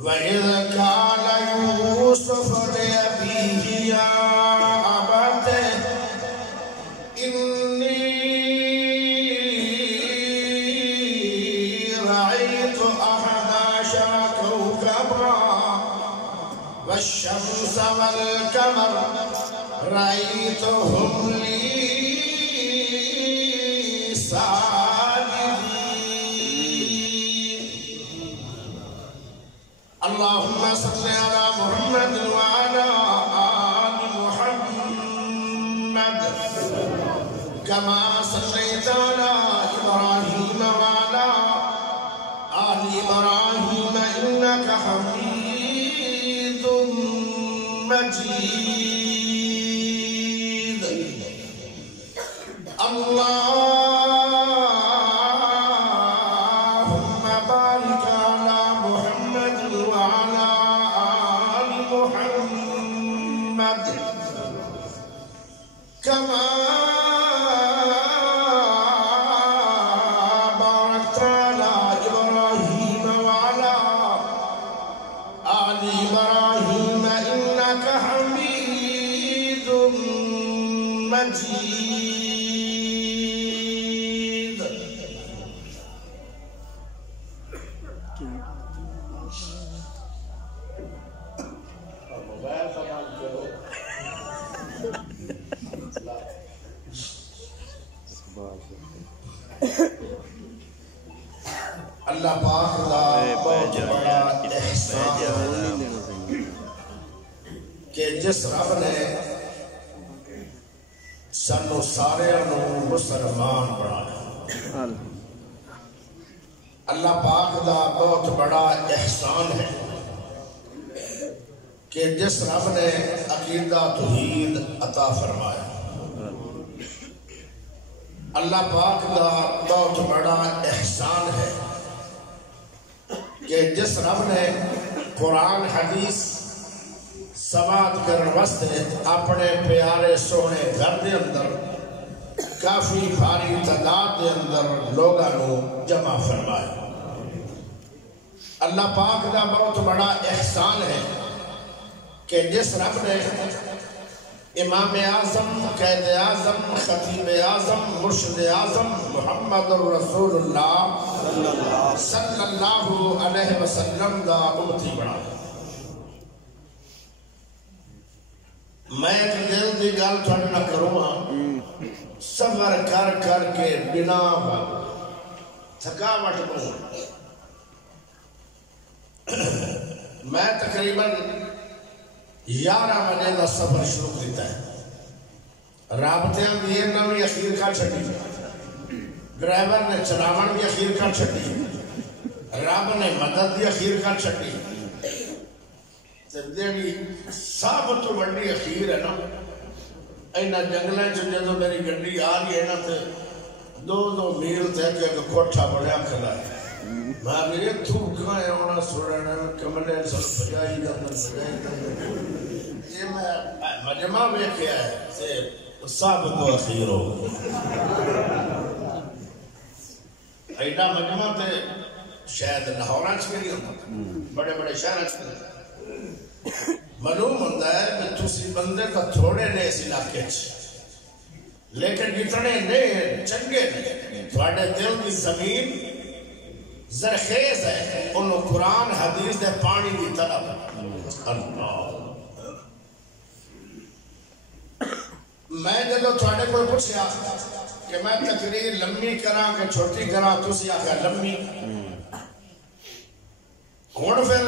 وَإِذْ قَالَ يُوسُفُ لِأَبِيهِ يَا أَبَتِ إِنِّي رَأَيْتُ أَحَدَ عَشَرَ كَوْكَبًا وَالشَّمْسَ وَالْقَمَرَ رَأَيْتُهُمْ لِي اللهم صل على محمد وعلى آل محمد كما صليت على إبراهيم وعلى آل إبراهيم إنك حميد مجيد اللهم بارك على محمد وعلى آل محمد كما باركت على إبراهيم وعلى آل إبراهيم إنك حميد مجيد اللہ پاک دا بہت بڑا احسان کہ جس رب نے سانو سارے مسلمان بنایا اللہ پاک دا بہت بڑا احسان ہے کہ جس رب نے عقیدہ توحید عطا فرمایا اللہ پاک دا بہت بڑا احسان ہے کہ جس رب نے قرآن حدیث سماعت کرنے واسطے اپنے پیارے سونے گھر دے اندر کافی بھاری تعداد دے اندر لوگوں جمع فرمایا اللہ پاک دا بہت بڑا احسان ہے کہ جس رب نے امام اعظم قائد اعظم خطیب اعظم مرشد اعظم محمد رسول اللہ صلی اللہ علیہ وسلم دا امتی بنایا میں ایک دل دی گل تھوڑے نہ کروں سفر کر کر کے بنا تھکاوٹ کو میں تقریباً 11 بجے کا سفر شروع کیتا ہے رابطے دیر نہ بھی اخیر کر چھٹی ڈرائیور نے چلاون بھی اخیر کر چھٹی رب نے مدد بھی اخیر کر چھٹی جیڑی سب تو بڑی اخیر ہے نا اینا جنگلیں جدو میری گڈی آ رہی ہے نا تے 2 میل تے کہ کوٹھا بڑیا کھڑا ہے میں میرے تھوکا ہے ہونا سوڑنا کملے سب بجائی جاندن یہ میں مجمع میں کیا ہے سے سب تو اخیر ہو ایڈا مجمع تے شاید لاہورہ چکری ہوتا بڑے بڑے شہرہ چکری معلوم ہوتا ہے کہ تسی بندے کا تھوڑے نے اس علاقے لیکن جتنے نے چنگے نے تھوڑے دل کی زمین زرخیز ہے انہوں قرآن حدیث دے پانی دی طرف اللہ میں جب تھوڑے کوئی پوچھیا کہ میں تقریر لمبی کرا کہ چھوٹی کرا تسی آکھا لمبی ہون پھر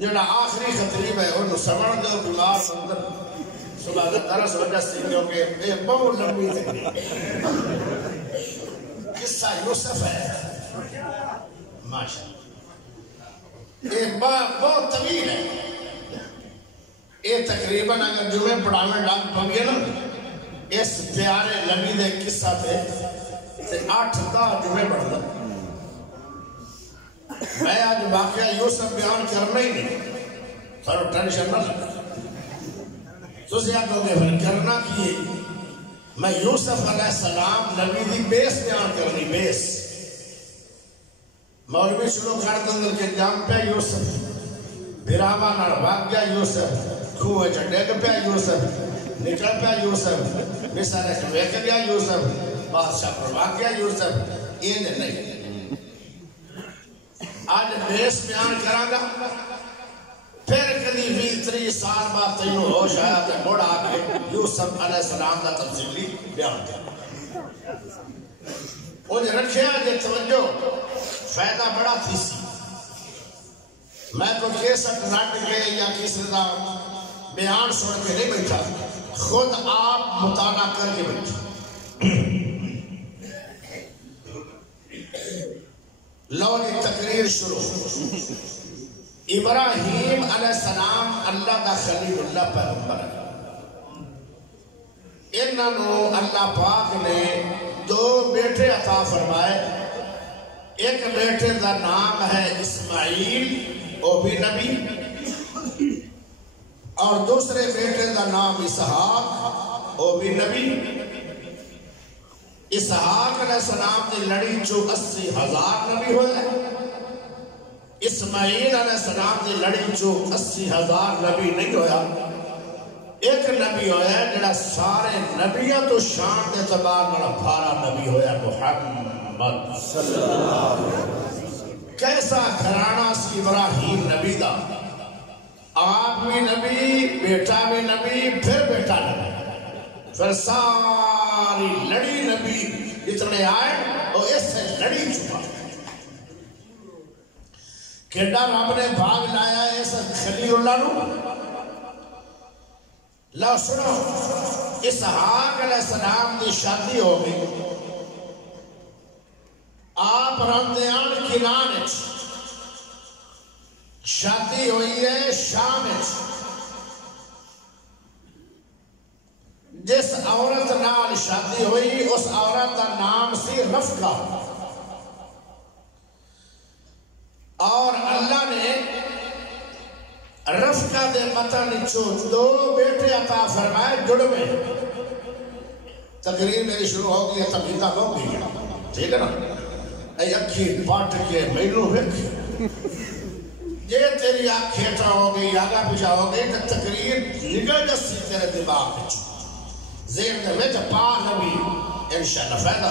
جڑا آخری خطریب ہے انہوں سمڑ دو بیمار مندر صبح کا درس وجہ سے کیونکہ یہ بہت لمبی تقریر قصہ یوسف ہے ماشاءاللہ یہ بہت طویل ہے یہ تقریباً اگر جمعے پڑھانے لگ پنگے نا اس پیارے نبی دے قصہ پہ 8-10 جمعے پڑھ دیں میں آج واقعہ یوسف بیان کرنا ہی نہیں تھوڑا ٹینشن نہ لگا تو زیادہ ہوگے پھر کرنا کیے میں یوسف علیہ السلام نبی دی بیس بیان کرنی بیس مولوی شروع کر دن کے جام پہ یوسف براما نال بھاگ گیا یوسف کھوے چ ڈگ پیا یوسف نکل پیا یوسف مصر ویک گیا یوسف بادشاہ پر بھاگ گیا یوسف یہ نہیں آج بیس بیان کراں گا پھر کدی 20-30 سال بعد تینوں ہوش آیا تے مڑ آ کے یوسف علیہ السلام دا تفصیلی بیان کر وہ رکھیا جے توجہ فائدہ بڑا تھی سی میں تو کیسٹ رٹ کے یا کسی دا بیان سن کے نہیں بیٹھا خود آپ مطالعہ کر کے بیٹھا لو یہ تقریر شروع ابراہیم علیہ السلام اللہ دا خلیل اللہ پیغمبر انہوں اللہ پاک نے 2 بیٹے عطا فرمائے ایک بیٹے دا نام ہے اسماعیل وہ بھی نبی اور دوسرے بیٹے دا نام اسحاق وہ بھی نبی اسحاق علیہ السلام نے لڑی چو 80,000 نبی ہوئے اسماعیل علیہ السلام نے لڑی چو 80,000 نبی نہیں ہویا ایک نبی ہویا جڑا سارے نبیوں تو شان دے اعتبار والا بھارا نبی ہویا محمد صلی اللہ علیہ وسلم کیسا گھرانہ سی ابراہیم نبی دا آپ بھی نبی بیٹا بھی نبی پھر بیٹا نبی پھر ساری لڑی نبی اتنے آئے اور اس سے لڑی چکا کیڑا رب نے بھاگ لایا ہے اس خلیل اللہ نو لو سنو اسحاق علیہ السلام دی شادی ہو گئی آپ رندیان کنان شادی ہوئی ہے شام جس عورت نال شادی ہوئی اس عورت کا نام سی رفقہ اور اللہ نے رفقہ دے مطا نچو 2 بیٹے عطا فرمائے جڑ میں تقریر میری شروع ہو گئی تمہیدہ ہو گئی ٹھیک ہے نا اے اکھی پاٹ کے میلوں ویک یہ تیری آنکھیٹا ہو گئی آگا پیچھا ہو گئی تو تقریر نگل جسی تیرے دماغ پچھو زیر دے ویچ پا نبی انشاءاللہ فائدہ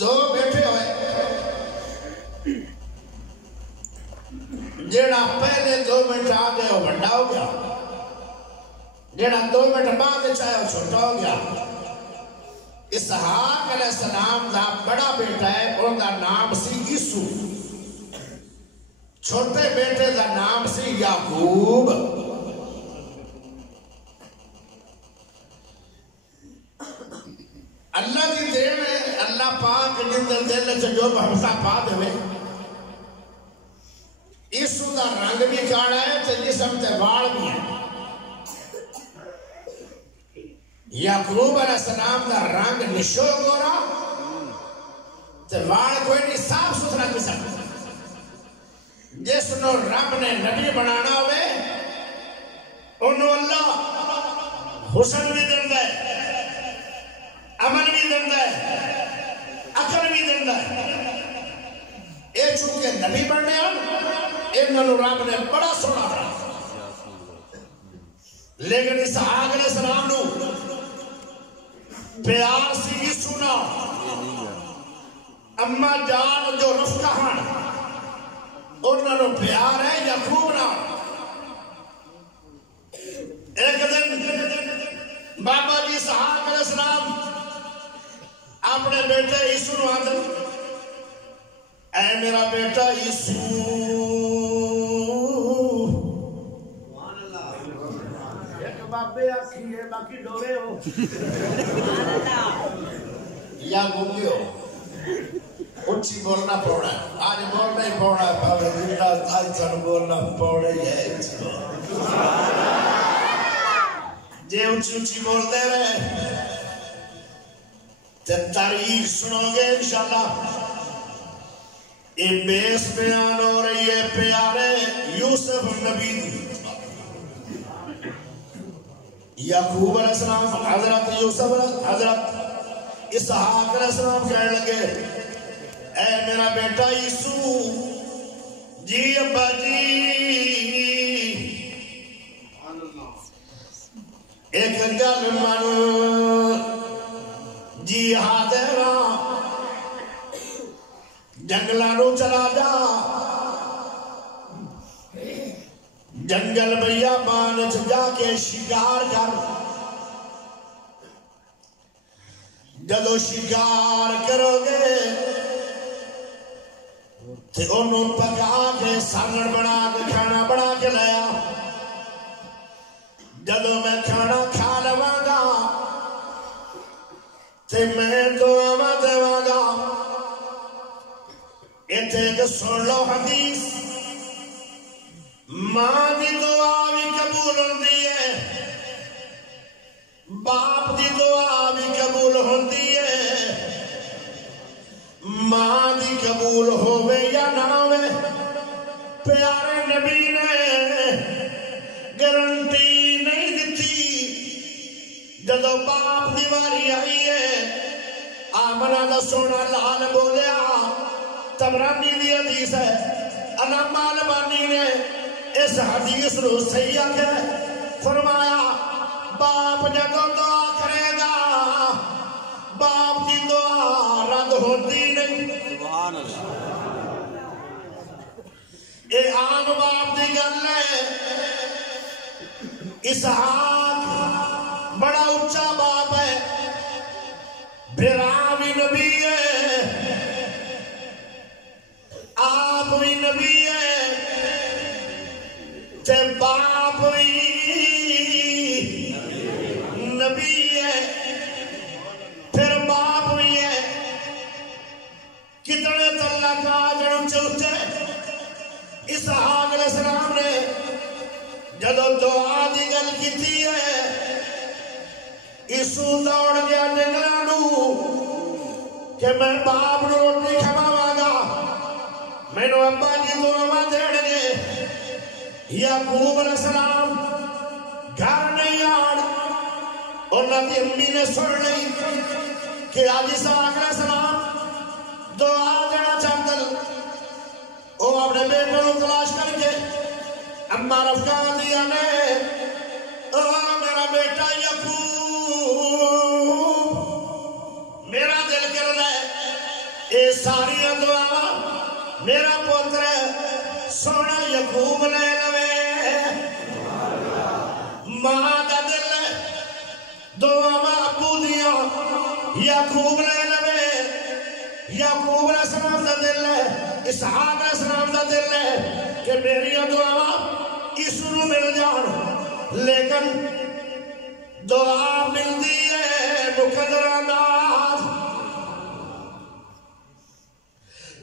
2 بیٹے ہوئے جیڑا پہلے 2 منٹ آگے وہ بڑا ہو گیا جیڑا 2 منٹ بعد چاہے وہ چھوٹا ہو گیا اسحاق علیہ السلام دا بڑا بیٹا ہے ان دا نام سی عیسو چھوٹے بیٹے دا نام سی یعقوب اللہ دی دین ہے اللہ پاک جندر دل سے جو بحثہ پا دے ہوئے عیسو دا رنگ بھی کاڑا ہے تے جسم تے وال بھی ہے یعقوب علیہ السلام دا رنگ نشو گورا تے وال کوئی نہیں صاف ستھرا قسم جس نو رب نے نبی بنانا ہوئے انہوں اللہ حسن بھی دن ہے عمل بھی دن ہے عقل بھی دن ہے اے چونکہ نبی بننے ہیں انہوں رب نے بڑا سونا رہا لیکن اسحاق علیہ السلام نو پیار سی سنا اما جان جو رفقہ ہن انہوں پیار ہے یعقوب نا ایک دن بابا جی اسحاق علیہ السلام اپنے بیٹے عیسو نو آدھر اے میرا بیٹا عیسو ایک بابے آکھی ہے باقی ڈورے ہو یا گونگے ہو اچھی بولنا پڑا ہے آج بولنا ہی پڑا ہے آج سن بولنا پڑا ہی ہے جے اچھی بول دے رہے تے تاریخ سنو گے انشاءاللہ یہ بیس بیان ہو رہی ہے پیارے یوسف نبی یعقوب علیہ السلام حضرت یوسف حضرت اسحاق علیہ السلام کہنے لگے اے میرا بیٹا یسو جی ابا جی ایک گل من جی حاضر جنگلانو چلا جا جنگل بیابان جا کے شکار کر جدو شکار کرو گے تے انہوں پکا کے سانگڑ بنا کے کھانا بنا کے لیا جدو میں کھانا کھا لواں گا تے میں دعا دیواں گا ایتھے کہ سن لو حدیث ماں دی دعا بھی قبول ہوندی ہے باپ دی دعا بھی قبول ہوندی ہے ماں دی قبول ہووے یا نہ ہووے پیارے نبی نے گارنٹی نہیں دیتی جدو باپ دی واری آئی ہے آمنہ دا سونا لال بولیا تبرانی دی حدیث ہے علامہ البانی نے اس حدیث رو صحیح ہے فرمایا باپ جدو دعا کرے گا باپ دی دعا رد ہوتی نہیں سبحان اللہ اے عام باپ دی گل ہے اسحاق بڑا اچھا باپ ہے بھرا بھی نبی ہے آپ بھی نبی ہے تے باپ بھی نبی ہے پھر باپ بھی ہے کتنے تعلق آجڑ چوچے اسحاق علیہ السلام نے جدو دعا دی گل کیتی ہے یسوع دوڑ گیا نگرانو کہ میں باپ نو روٹی کھواواں گا مینوں ابا جی دعا دین گے یعقوب علیہ السلام گھر نہیں آن انہاں دی امی نے سن لی کہ آج اسحاق علیہ السلام دعا دینا چاہتے وہ اپنے بیٹے کو تلاش کر کے اما رفقا دیا نے میرا بیٹا یعقوب میرا دل کر رہا ہے یہ ساری دعا میرا پوتر سونا یعقوب لے لوے ماں کا دل دعا ابو دیا یعقوب لے لوے یعقوب علیہ السلام دا دل ہے اسحاق علیہ السلام دا دل ہے کہ میری دعا یسوع مل جان لیکن دعا ملتی ہے مقدر انداز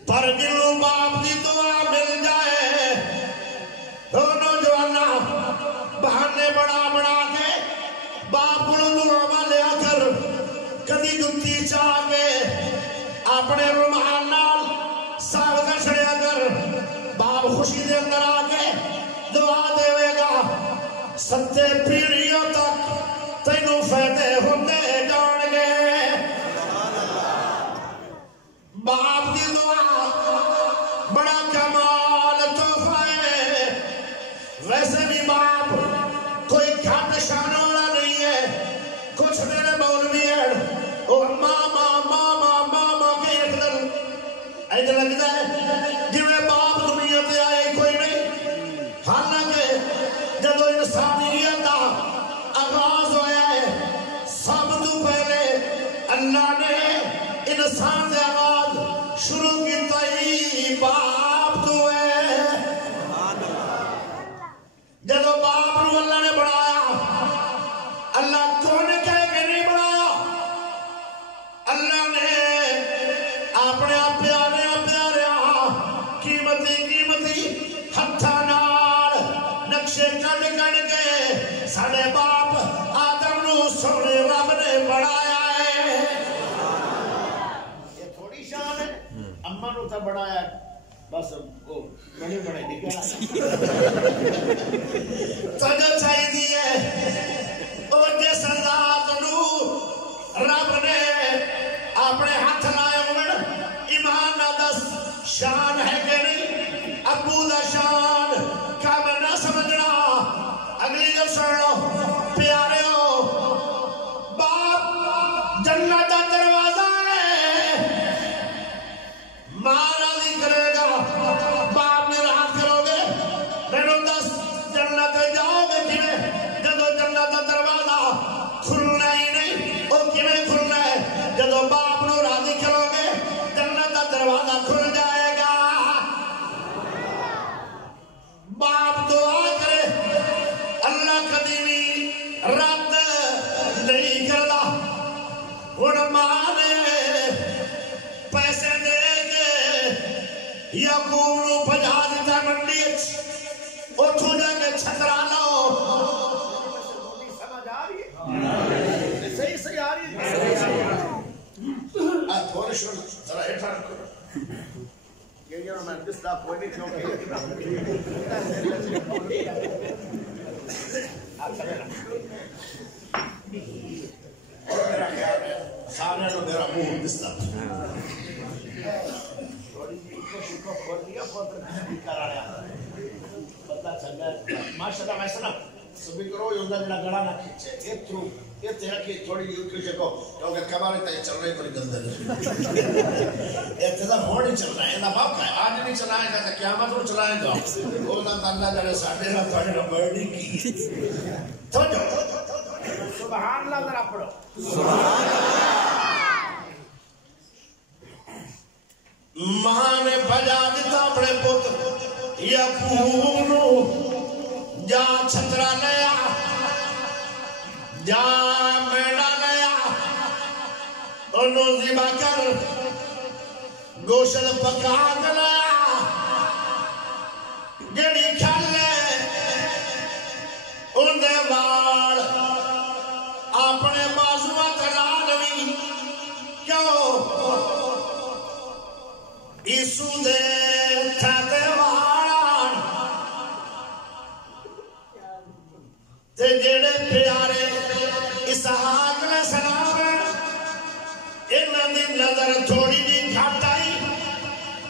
پر جنوں باپ دی دعا مل جائے نوجوانا بہانے بڑا بڑا کے باپ کو دعا لیا کر کدی جتی چاہ کے اپنے رومال نال سال کا چھڑیا کر باپ خوشی دے اندر آکے دعا دے گا ستے پیڑیوں تک تینوں فائدے ہوتے جان گے باپ کی دعا بڑا کمال تحفہ ہے ویسے بھی باپ کوئی گھٹ شان والا نہیں ہے کچھ میرے مولوی ہیں اور ماما ماما ماما کے ایک دن ایسا لگتا ہے جی میں باپ دنیا تے آئے کوئی نہیں حالانکہ جدو انسانیت کا آغاز ہویا ہے سب تو پہلے اللہ نے انسان کا آغاز شروع کیتا ہی باپ تو ہے جدو باپ نو اللہ نے بڑھایا اللہ تو نے کہے کہ نہیں بڑھایا اللہ نے اپنے پیارے قیمتی ہتھاں نال نقشے کڈ کڈ کے ساڈے باپ آدم نو سونے رب نے بڑھایا ہے یہ تھوڑی شان ہے اما نو تا بڑھایا بس وہ بڑے بڑے نکلا توجہ چاہیے او جس ذات نو رب نے اپنے ہاتھ لائے ہوئے ایمان نہ دس پجا دیتا منڈی اتھو جا کے چھترا لاؤ سمجھ آ رہی ہے صحیح آ رہی ہے تھوڑے شروع ذرا ہیٹھا رکھو یہ میں دس دا کوئی نہیں چونکہ اور میرا خیال ہے سامنے لو میرا منہ دستا تھوڑی سی کو کھول لیا کر آیا پتہ چل گیا ماشاءاللہ میں سنا سبھی کرو یہ ہوتا جڑا گڑا نہ کھینچے یہ تھرو یہ تیرا کی تھوڑی یوکی سے کو کیونکہ کمارے تائی چل رہی بڑی گندر یہ تیزا موڑ ہی چل رہا ہے یہ باپ کا ہے آج نہیں چلائیں گا تو قیامت رو چلائیں گا بولنا اللہ جڑے ساڑھے نہ پڑھے نہ بڑی کی تو جو سبحان اللہ ذرا پڑھو سبحان اللہ ماں نے بجا دیتا اپنے پتر یا پونو جا چھترا لیا جا میڈا لیا انہوں زیبا کر گوشت پکا لیا گڑی کھل لے اندھے بار اپنے بازوات لالوی کیوں عیسو دے تھاتے واران تے جڑے پیارے اسحاق نے سلام انہاں دی نظر تھوڑی جی گھٹ آئی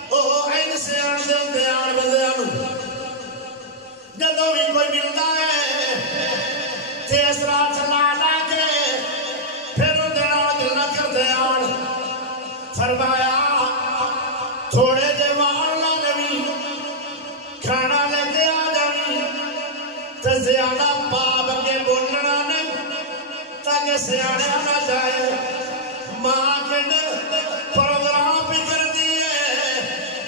او این سے آن دے آن بندیاں نو جدوں بھی کوئی ملدا ہے تے اس رات لا لا کے پھر دے نال گلا کردے آن فرمایا تھوڑے دے وار لا نبی کھانا لے کے آ جانی تے زیادہ باب کے بولنا نہیں تاکہ سیانے نہ جائے ماں کے نے پروگرام بھی کر دیئے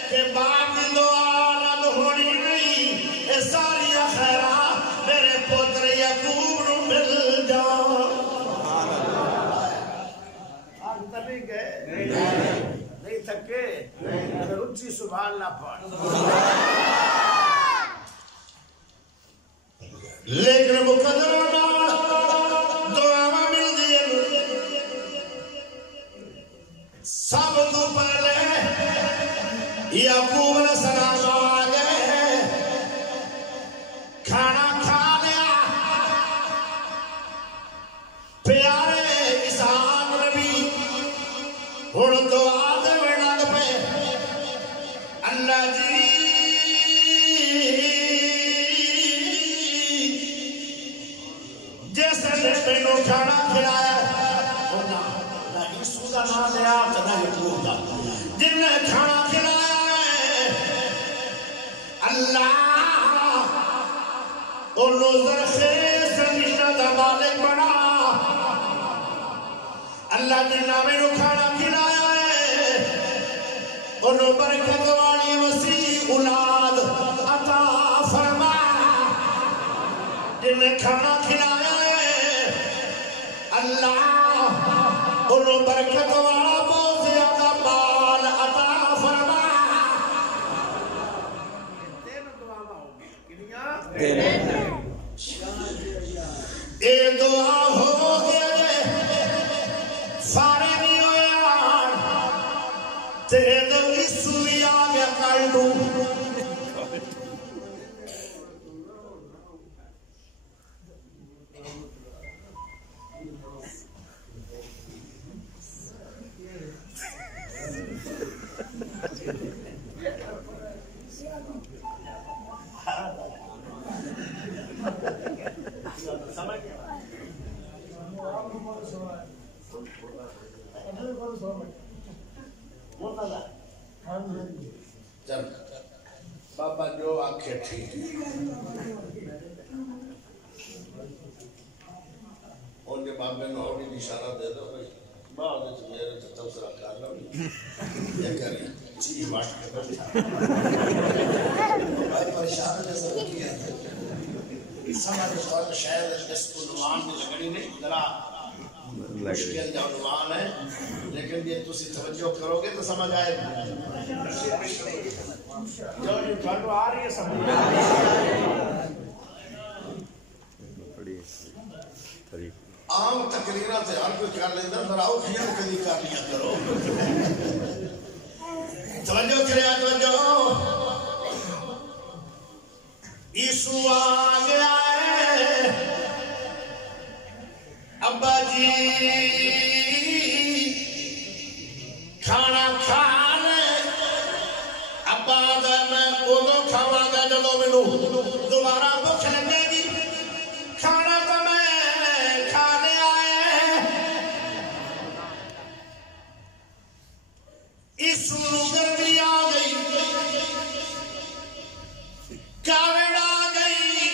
کہ باپ کی دعا رد ہونی نہیں اے ساری خیرہ میرے پتر یعقوب نو مل جاؤ آج تبھی گئے نہیں تھکے اگر اچھی سبحان اللہ پڑھ لیکن مقدر دعا میں مل دیئے سب تو پہلے یعقوب علیہ السلام آگئے کھانا کھا لیا پیارے اسحاق نبی ہن دعا دے لگ پہ اللہ جی جیسے میں نے کھانا کھلایا نہ عیسو دا نام دیا نہ یعقوب دا جن نے کھانا کھلایا اللہ انہوں زرخیز زمینہ دا مالک بنا اللہ جن نے کھانا کھلایا انہوں برکت والی وسیع اولاد عطا فرما جن نے کھانا کھلایا اللہ انہوں برکت والا بہت زیادہ مال عطا فرما تین دعا ہوگی کنیا اے دعا ہو گیا سارے نہیں ہویا تیرے دو عیسو بھی آگیا کر دوں بابا جو آنکھیں ٹھیک ان کے بابے میں اور اشارہ دے دو بھائی بعد میرے تبصرہ کر لو یہ کریں چیز بات کے بیٹھا بھائی پریشان جیسا کیا سمجھ سوال شاید اس کو نمان میں لگنی نہیں ذرا مشکل جو عنوان ہے لیکن یہ تسی توجہ کرو گے تو سمجھ آئے گا جو جو تھانو آ رہی ہے سمجھ عام تقریرات سے ہر کوئی کر لیندہ دراؤ خیال کدی کر لیا کرو توجہ کریا توجہ عیسو آ گیا ہے ابا جی کھانا کھانے ابا دا میں ادو کھاواں گا جدو مینوں دوبارہ بھوک لگے گی کھانا تو میں کھانے آئے اس گرمی آ گئی کاوڑ آ گئی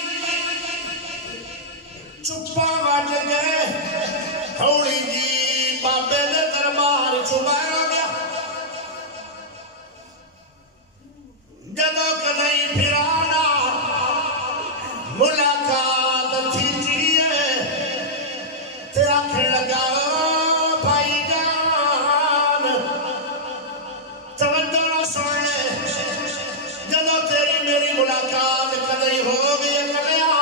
چپا وٹ گئے ہوئی جی بابے نے دربار چبایا گیا جدو کدئی پھرانا ملاقات تھی جیے تے آنکھیں لگا بھائی جان توجہ نہ سن لے جدو تیری میری ملاقات کدئی ہو گئی کریا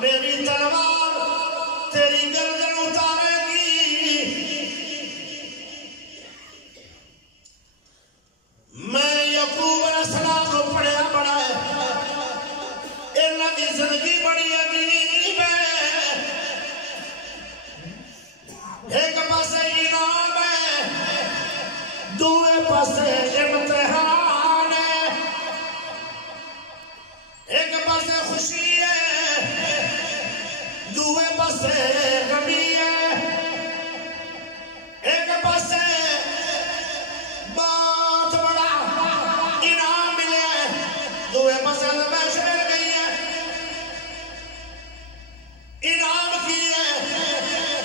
میری تلوار تیری گردن اتارے گی میں یعقوب علیہ السلام کو پڑھیا بڑا ہے اللہ کی زندگی بڑی عجیب ہے ایک پاس انعام ہے دوسرے پاس امتحان ہے ایک پاس خوشی ہے دوسرے پاس غمی ہے ایک پاس بہت بڑا انعام ملے دوسرے پاس آزمائش مل گئی ہے انعام کی ہے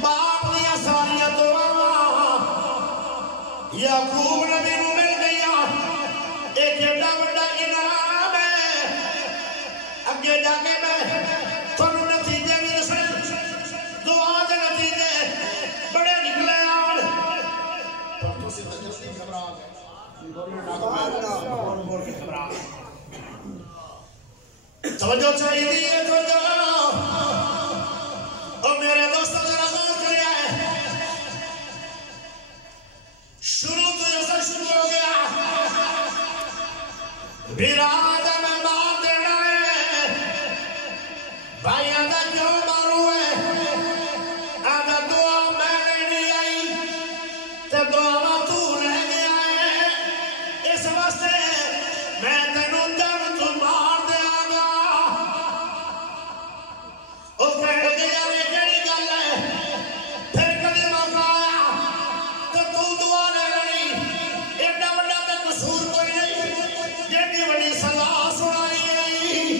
باپ دیا ساریاں دعاواں یعقوب نبی نو مل گیا ایک ایڈا بڑا انعام ہے اگے جا کے میں تھانوں نتیجے بھی دسنا دعا دے نتیجے بڑے نکلے آن پر تسی تے جلدی گھبرا گئے بول کے گھبرا توجہ چاہیے توجہ اور میرے دوستوں ذرا غور کریا ہے شروع تو ایسا شروع ہو گیا برادہ میں مار دینا ہے بھائی آدھا کیوں مارو ہے آدھا دعا میں نہیں آئی تے دعا تو رہ گیا ہے اس واسطے میں تینوں جب تو مار دیا گا اس کہہ گیا یہ کہڑی گل ہے پھر کدی موقع آیا تو دعا نہ لڑی ایڈا بڑا تے قصور کوئی نہیں جیڑی بڑی سزا سنائی گئی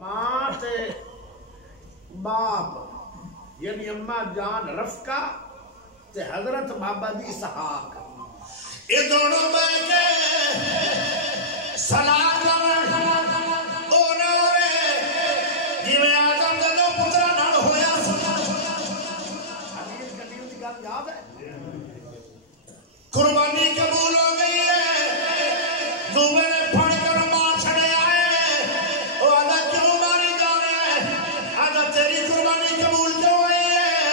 ماں تے باپ یعنی اماں جان رفقہ تے حضرت بابا جی اسحاق یہ دونوں بیٹھے سلام کرن قربانی قبول ہو گئی ہے دوبے نے پھڑ کر مار چھڑے آئے وہ آدھا کیوں ماری جا رہے ہیں آدھا تیری قربانی قبول کیوں ہوئی ہے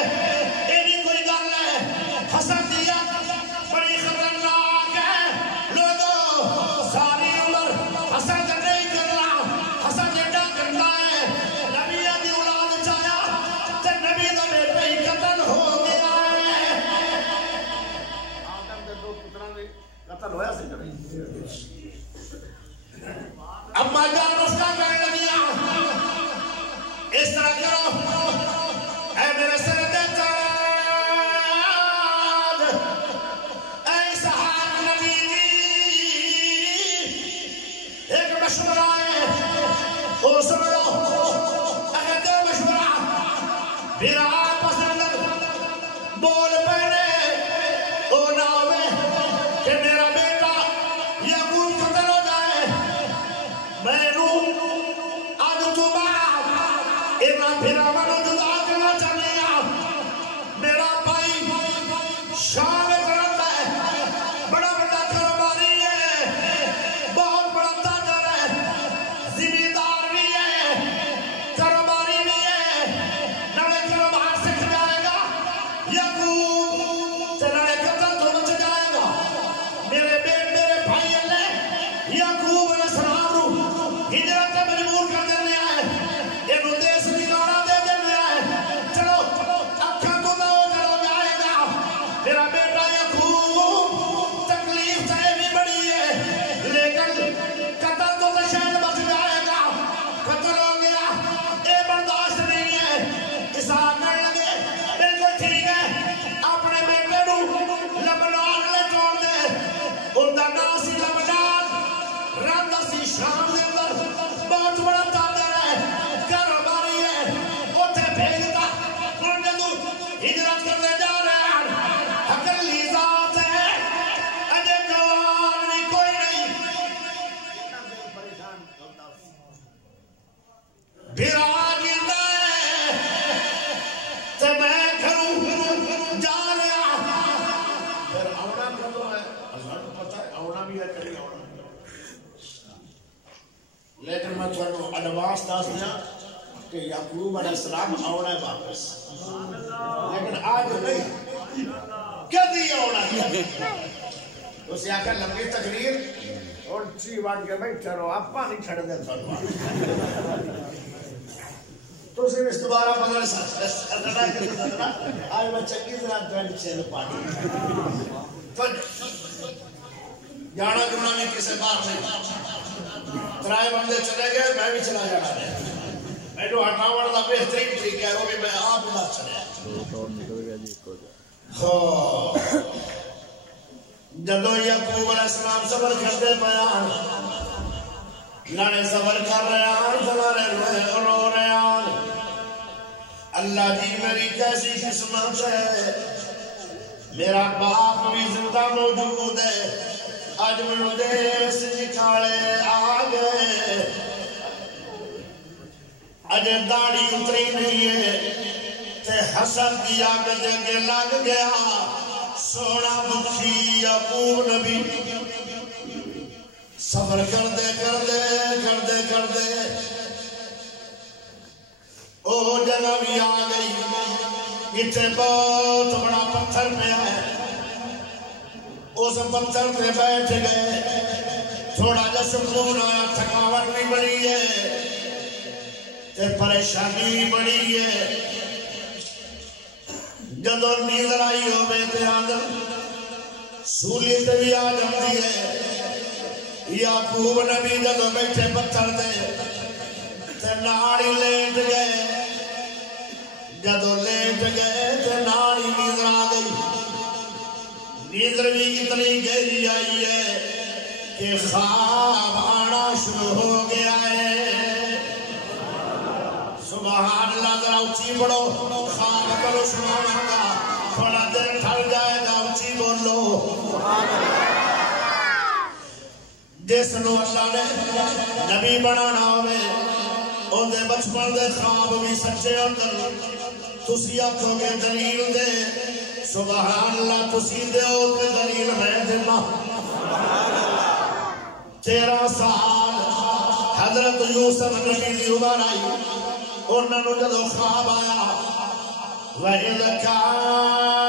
یہ نہیں کوئی گل ہے حسن دیا بڑی خطرناک ہے لوگوں ساری عمر حسن نہیں کرنا حسن جڑا کرنا ہے نبی دی اولاد چاہیا تے نبی دا بیٹا ہی قتل ہو گیا قتل ہویا سے کریں اما جان اس کا کہنے لگیا اس طرح کرو اے میرے سر دیتا اے اسحاق نبی جی ایک مشورہ ہے وہ سن لو اگر دو مشورہ پھر آپ پسند بول پہنے او نہ ہوئے کہ میرا بیٹا یعقوب قتل ہو جائے میں آج تو بعد اتنا پھرا منو جدا کرنا چاہنے گا میرا بھائی شام کرتا ہے نبی ہے چلی ہونا لیکن میں تھوڑا ایڈوانس دس دیا کہ یعقوب علیہ السلام آنا ہے واپس لیکن آج نہیں کدی آنا ہے اسے آکر لمبی تقریر اور چی بان کے بیٹھے رہو آپ پانی چھڑ دے تھوڑا تو اسے اس دوبارہ بدل سکتا آج میں چکی طرح دوڑ چیل پانی جانا جانا میں کسے بار نہیں ترائے بندے چلے گئے میں بھی چلا جانا ہے میں جو ہٹاوڑ دا بہترین طریقہ ہے وہ بھی میں آپ نہ چلے جدو یعقوب علیہ السلام صبر کرتے بیان لانے صبر کر رہے ہیں دلانے رو رہے ہیں اللہ جی میری کیسی قسمت ہے میرا باپ بھی زندہ موجود ہے آج میں دیس نکالے آگئے آج داڑھی اتری نہیں ہے تے حسن کی آگے دے لگ گیا سونا بکھی یعقوب نبی صبر کر دے او جگہ بھی آ گئی اتنے بہت بڑا پتھر پہ ہے اس پتھر پہ بیٹھ گئے تھوڑا جا سکون آیا تھکاوٹ بھی بڑی ہے تے پریشانی بھی بڑی ہے جدو نیند آئی ہو بیتے آدم سولی تے بھی آ جاتی ہے یعقوب نبی جدو بیٹھے پتھر دے تے ناڑی لیٹ گئے جدو لیٹ گئے تے ناڑی نیند آ گئی نیندر بھی اتنی گہری آئی ہے کہ خواب آنا شروع ہو گیا ہے سبحان اللہ ذرا اونچی پڑھو خواب کرو سبحان اللہ تھوڑا دیر ٹھل جائے گا اونچی بولو جس نو اللہ نے نبی بنانا ہوئے ان دے بچپن دے خواب بھی سچے اندر تسی آنکھوں کے دلیل دے سبحان اللہ تسی دے کے دلیل میں دینا 13 سال حضرت یوسف نبی دی عمر آئی انہوں نے جدو خواب آیا وَإِذْ قَالَ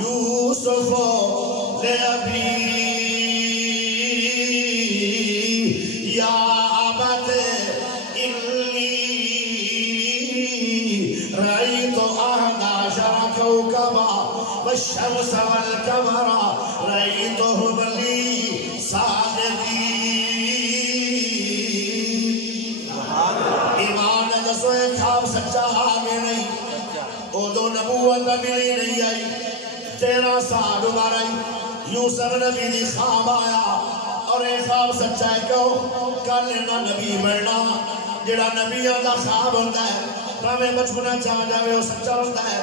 يُوسُفُ لِأَبِيهِ يَا أَبَتِ إِنِّي رَأَيْتُ 11 كَوْكَبًا وَالشَّمْسَ وَالْقَمَرَ رَأَيْتُهُمْ لِي سَاجِدِينَ ایمان نے دسو ایک خواب سچا آگے نہیں او دو نبوت ملی نہیں آئی 13 سال عمر آئی یوسف نبی دی خواب آیا اور ایک خواب سچا ہے کیوں کل لینا نبی بڑھنا جڑا نبیوں دا خواب ہوتا ہے ہمیں بچپنا چاہ جاوے وہ سچا ہوتا ہے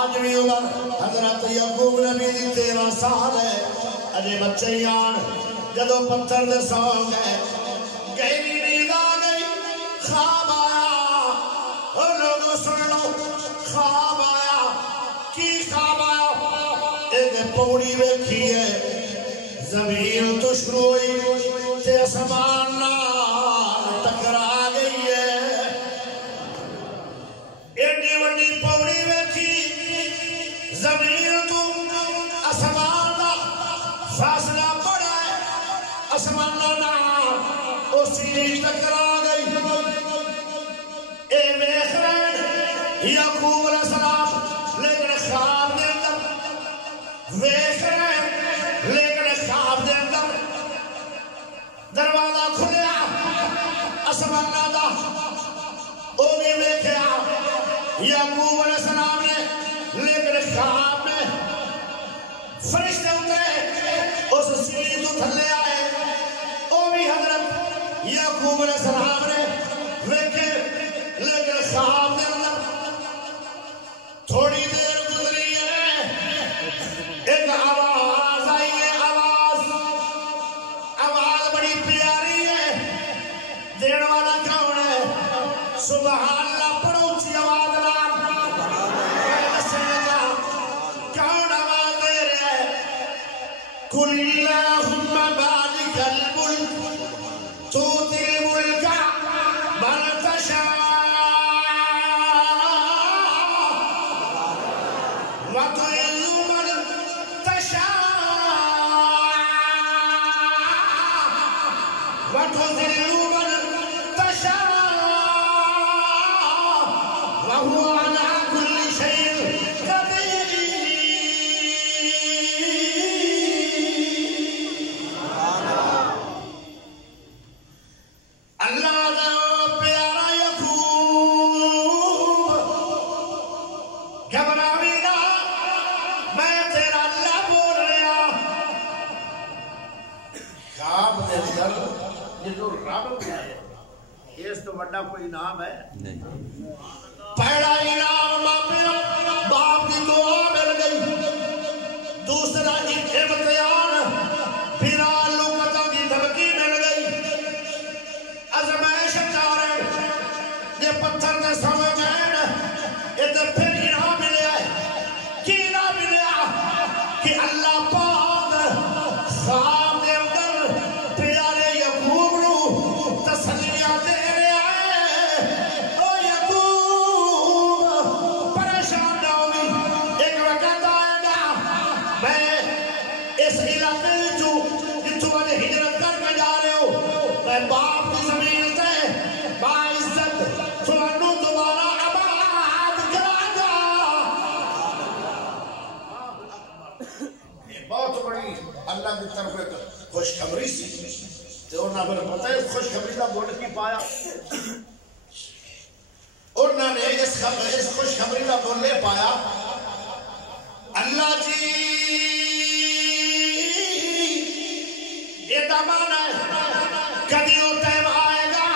آج بھی عمر حضرت یعقوب نبی دی 13 سال ہے اجے بچے ہی آن جدو پتھر دے سو گئے گہری نیند آ گئی خواب آیا اور لوگوں سن لو خواب آیا کی خواب آیا ایک پوڑی ویکھی ہے زمین تو شروع ہوئی تے اسمان نال ٹکرا گئی ہے ایڈی وڈی پوڑی ویکھی زمین تو اسمان دا فاصلہ بڑا ہے اسمان نال اسی ٹکرا گئی اے ویکھ رہے یعقوب علیہ السلام لیکن خواب دے اندر ویکھ رہے لیکن خواب دے اندر دروازہ کھلیا اسمانہ دا او بھی ویکھیا یعقوب علیہ السلام نے لیکن خواب میں فرشتے اترے اس سیڑھی تو تھلے آئے او بھی حضرت یعقوب علیہ السلام نے ویکھے لیکن خواب دے اندر تھوڑی دیر گزری ہے ایک آواز آئی ہے آواز بڑی پیاری ہے دین والا کون ہے سبحان اللہ پڑھو اونچی آواز لال کون آواز دے رہا ہے قل اللهم مالك الملك تؤتي الملك من تشاء وتعز من تشاء وتذل من تشاء وهو على كل شيء قدير اللہ دا پیارا یعقوب گھبراوی نہ میں تیرا اللہ بول رہا خواب دے اندر یہ جو رب ہے اس تو بڑا کوئی انعام ہے پہلا انعام باپ کی دعا مل گئی دوسرا امتحان پھر لوکتوں کی دھمکی مل گئی ازمائش چارے یہ پتھر نے سمجھ آئے یہ تو پھر انعام ملیا ہے کی انعام ملیا کہ اللہ پاک خواب دے اندر پیارے یعقوب نو تسلیاں دے رہے ہیں او یعقوب پریشان نہ ہوئی ایک وقت آئے گا میں اس علاقے جو جتوں والے ہجرت کر کے جا رہے ہو میں باپ کی زمین سے باعزت تمہنو دوبارہ آباد کرا گا یہ بہت بڑی اللہ کی طرف ایک خوشخبری سی تو انہوں نے پتہ ہے خوشخبری کا بول کی پایا انہوں نے اس خوشخبری کا بول لے پایا اللہ جی یہ دامان ہے کبھی وہ ٹائم آئے گا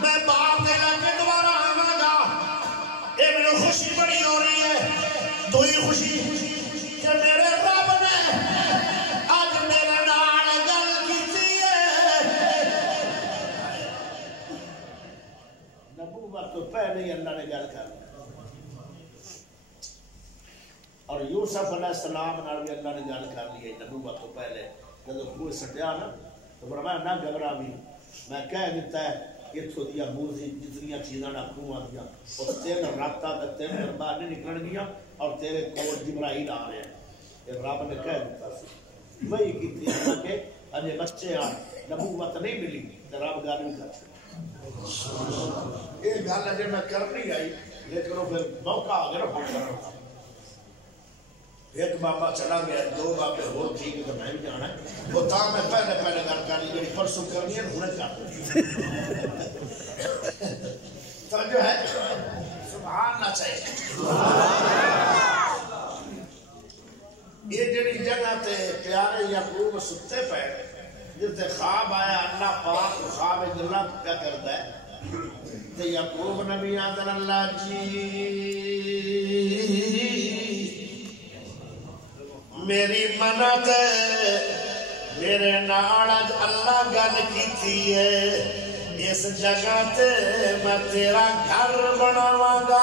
میں باپ دے لگے دوبارہ آواں گا یہ میرے خوشی بڑی ہو رہی ہے تو ہی خوشی کہ میرے رب نے آج میرے نال گل کیتی ہے نبوت تو پہلے ہی اللہ نے گل کر اور یوسف علیہ السلام نال بھی اللہ نے گل کر لی ہے نبوت تو پہلے جب کوئی سٹیا نا تو فرمایا نہ گھبرا بھی میں کہہ دیتا ہے اتھوں دیا موزی جتنی چیزاں نہ کنواں دیا اور تین راتاں تے تین دربار نہیں نکلن گیا اور تیرے کول جبرائیل آ رہے ہیں یہ رب نے کہہ دیتا سی وہی کیتی ہے کہ اجے بچے آ نبوت نہیں ملی تے رب گل نہیں کر یہ گل اجے میں کرنی آئی لیکن پھر موقع آ گیا نا ایک بابا چلا گیا دو بابے ہو ٹھیک ہے تو میں بھی جانا ہے وہ تھا میں پہلے گل کر لی جی پرسوں کرنی ہے انہیں کر تو جو ہے سبحان نہ چاہیے یہ جڑی جگہ تے پیارے یعقوب ستے پہ جس تے خواب آیا اللہ پاک خواب اللہ کیا کرتا ہے تے یعقوب نبی آدھر اللہ جی میری منت میرے نال اللہ گل کیتی ہے اس جگہ تے میں تیرا گھر بناواں گا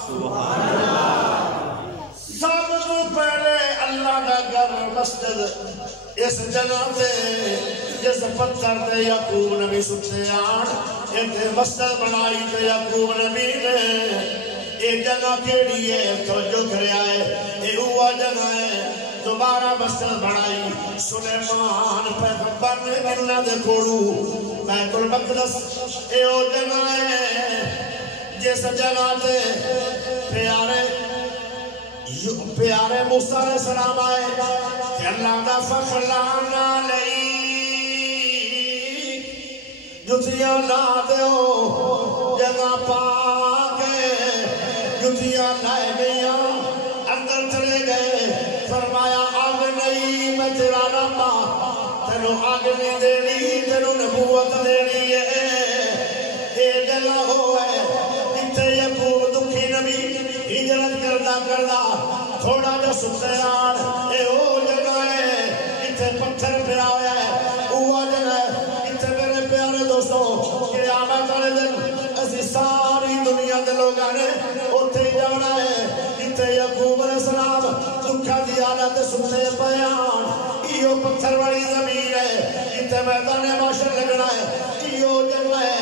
سبحان اللہ سب تو پہلے اللہ دا گھر مسجد اس جگہ تے جس پتھر تے یعقوب نبی ستے آن ایک مسجد بنائی تے یعقوب نبی نے یہ جگہ کیڑی ہے توجہ کریا ہے یہ ہوا جگہ ہے دوبارہ مسجد بنائی سلیمان پیغمبر نے اللہ دے کولو بیت المقدس یہ وہ جگہ ہے جس جگہ تے پیارے موسیٰ علیہ السلام آئے کہ اللہ دا فخلانا لئی جتیاں لا دے ہو جگہ پاکے جتیاں لائے گئیاں اندر چلے گئے فرمایا آگ نہیں میں تیرا ربا تینوں آگ نہیں دینی تینوں نبوت دینی ہے اے جگہ ہو ہے اتھے یعقوب دکھی نبی ہجرت کردہ تھوڑا جو سکتیان اے او جگہ ہے اتھے پتھر پیا ہویا ہے وہ جگہ ہے اتھے میرے پیارے دوستوں قیامت والے دن ایسی ساری دنیا دے لوگ آنے اتھے جانا ہے اتھے یعقوب علیہ السلام دکھا دی حالت سنتے بیان یہ پتھر والی زمین ہے اتنے میدان محشر لگنا ہے یہ جگہ ہے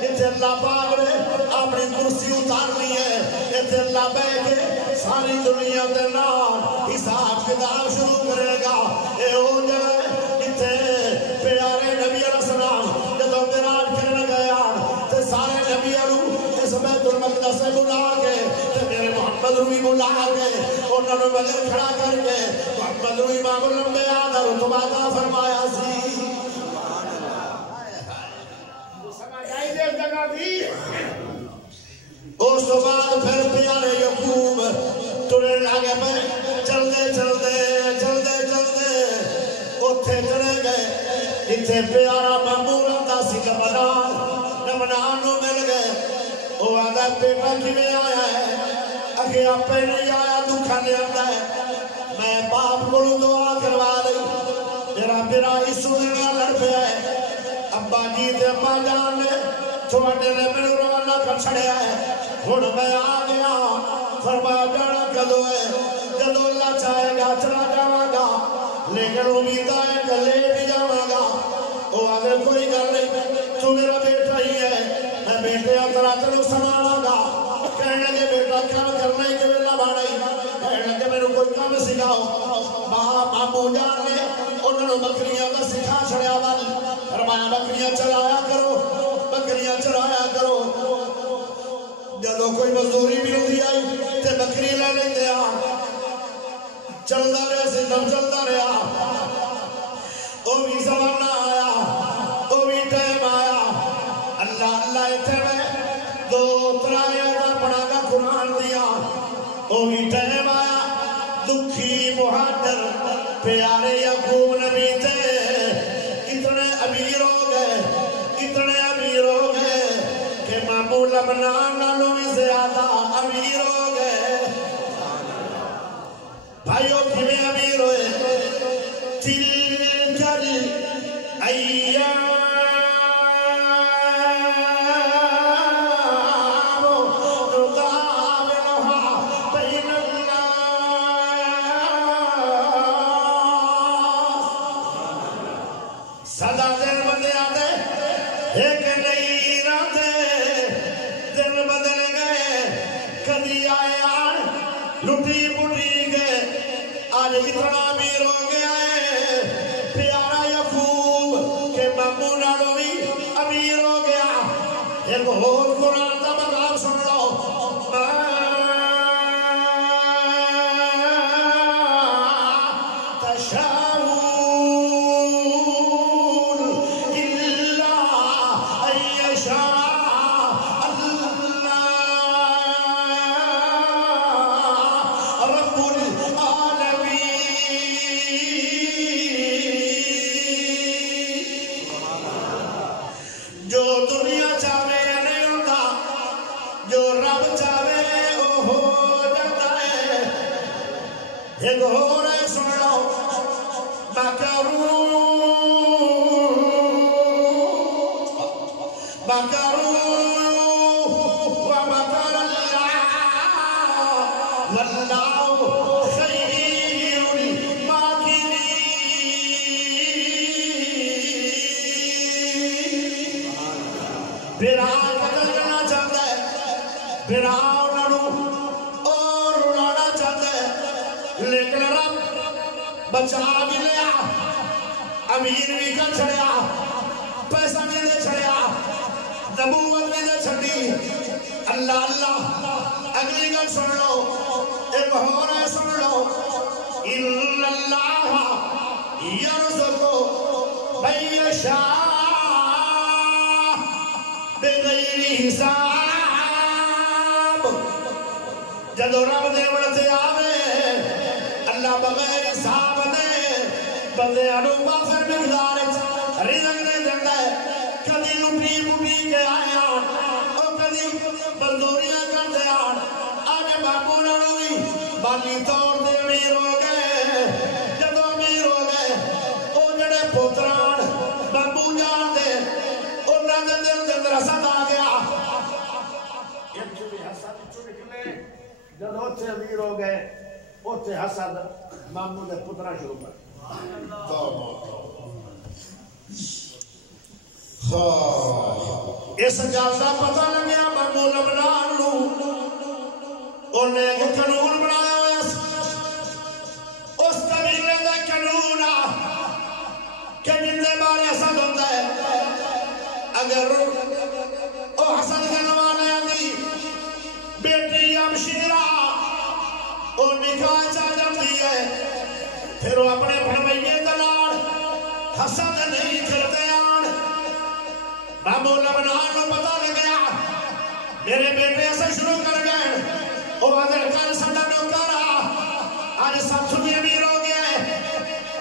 اتنے اللہ پاک نے اپنی کرسی اتارنی ہے اتنے اللہ بیٹھ کے ساری دنیا کے نام حساب کتاب شروع کرے گا یہ جگہ ہے اتنے پیارے نبی علیہ السلام جب معراج کرنے گیا تو سارے نبیوں اس بیت المقدس سے بلا کے تو میرے محمد روی بلا کے انہوں نے بغیر کھڑا کر کے محمد روی امام الانبیاء دا رتبہ عطا فرمایا سی سمجھ آئی دے جگہ دی اس تو بعد پھر پیارے یعقوب ٹرے لگے پہ چلتے اتھے چلے گئے اتھے پیارا مامور دا سی نمنان نو مل گئے وہ آدھا بیٹا کی میں آیا ہے اگے آپ پہ نہیں آیا دکھا لے آتا ہے میں باپ کو دعا کروا لئی میرا میرا عیسو دینا لڑ پہ ہے ابا جی تے ابا جان نے چھوٹے نے میں روانہ کر چھڑیا ہے ہن میں آ گیا فرمایا جانا کدو ہے جدو اللہ چاہے گا چلا جاواں گا لیکن امید ہے کہ لے بھی جاواں گا وہ اگر کوئی گل نہیں تو میرا بیٹا ہی ہے میں بیٹے اترا تینوں سناواں گا کہنے لگے بیٹا کام کرنا ہی کہ ویلا بانا ہی کہنے لگے میرے کوئی کام سکھاؤ مامو جان نے انہوں نے بکریاں کا سکھا چھڑیا وال فرمایا بکریاں چلایا کرو جدو کوئی مزدوری بھی ہوتی آئی تے بکری لے لیندے آ چلدا رہے سسٹم چلدا رہا او بھی زمانہ آیا او بھی ٹائم آیا اللہ اتنے میں دو ترائے دا پڑھا کا قرآن دیا او بھی ٹائم آیا دکھی مہاجر پیارے یعقوب نبی تھے اتنے امیر ہو گئے کہ مامو لبنان نالوں بھی زیادہ امیر ہو گئے بھائیوں کیویں امیر ہوئے تلکل ایام سدا دن بدلے آتے ایک نئی راتیں دن بدل گئے کدی آئے آن لٹی پٹی گئے آج اتنا امیر ہو گیا ہے پیارا یعقوب کہ مامو نالوں بھی امیر ہو گیا ایک اور قرآن کا مقام سن لو جو دنیا چاہے نہیں ہوتا جو رب چاہے وہ ہو جاتا ہے ایک ہو رہے سن لو مکروا ومکر اللہ واللہ خیر الماکرین فرعون قتل کرنا چاہتا ہے فرعون اور اڑانا چاہتا ہے لیکن رب بچا بھی لیا امیر بھی کر چھڑیا پیسہ بھی دے چھڑیا نبوت بھی دے چھڑی اللہ اگلی گل سن لو ایک اور ہے سن لو ان اللہ یرزق من یشاء بغیر حساب جدو رب دے بڑھتے آوے اللہ بغیر حساب دے بندے انوبا پھر مقدار رزق دے دیتا ہے کدی لٹی مٹی کے آیا اور کدی مزدوریاں کرتے آن آج بابو نوی بالی طور دے امیر ہو گئے جدو امیر ہو گئے او جڑے پوتران بابو جان دے انہوں نے دل دے رسد آ گیا ایک چوبی حسد چوبی جب ہوتے امیر ہو گئے ہوتے حسد مامو دے پترہ شروع کر اس گل کا پتہ لگیا مامو لبنان نو انہیں ایک قانون بنایا ہوا اس قبیلے کا قانون کہ جن دے بارے حسد ہوتا ہے اگر وہ حسد کرنے والے دی بیٹی امشیرہ وہ نکاح چاہ جاتی ہے پھر وہ اپنے بھڑوئیے دلال حسد نہیں کرتے آن مامو لبنان کو پتا لگیا میرے بیٹے ایسے شروع کر گئے وہ اگر کل سڑا نوکارا آج سب چھوٹی امیر ہو گیا ہے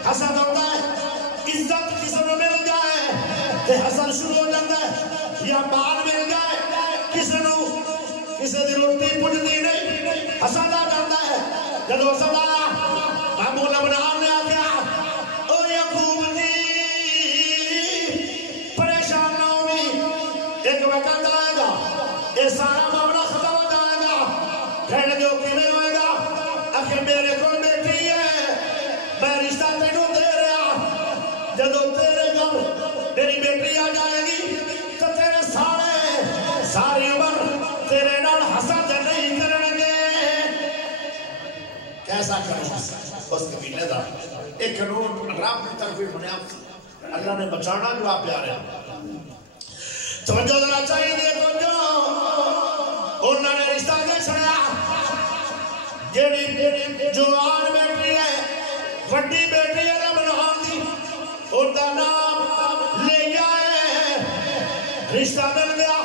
حسد ہوتا ہے عزت کسی کو مل جائے کہ حسد شروع ہو جاتا ہے یا مال مل جائے کسی کو کسی دی روٹی پوجھتی نہیں حسد آ جاتا ہے جب حسد آیا مامو لبنان نے آگیا او یعقوب جی پریشان نہ ہوئی ایک وقت آئے گا یہ سارا معاملہ ختم ہو جائے گا کہنے جو کیویں ہوئے گا آخر میرے کو بیٹی ہے میں رشتہ تینوں دے رہا جدو تیرے گھر میری بیٹی آ جائے گی تو تیرے ساری عمر تیرے نال حسد نہیں کریں گے کیسا کروں اس قبیلے دا ایک قانون رب کی طرف بنیا اللہ نے بچانا جو آپ پیارے توجہ ذرا چاہیے توجہ انہوں نے رشتہ کے چھڑیا جیڑی جوان بیٹی ہے وڈی بیٹی ہے لبنان دی ان کا نام لے آئے رشتہ مل گیا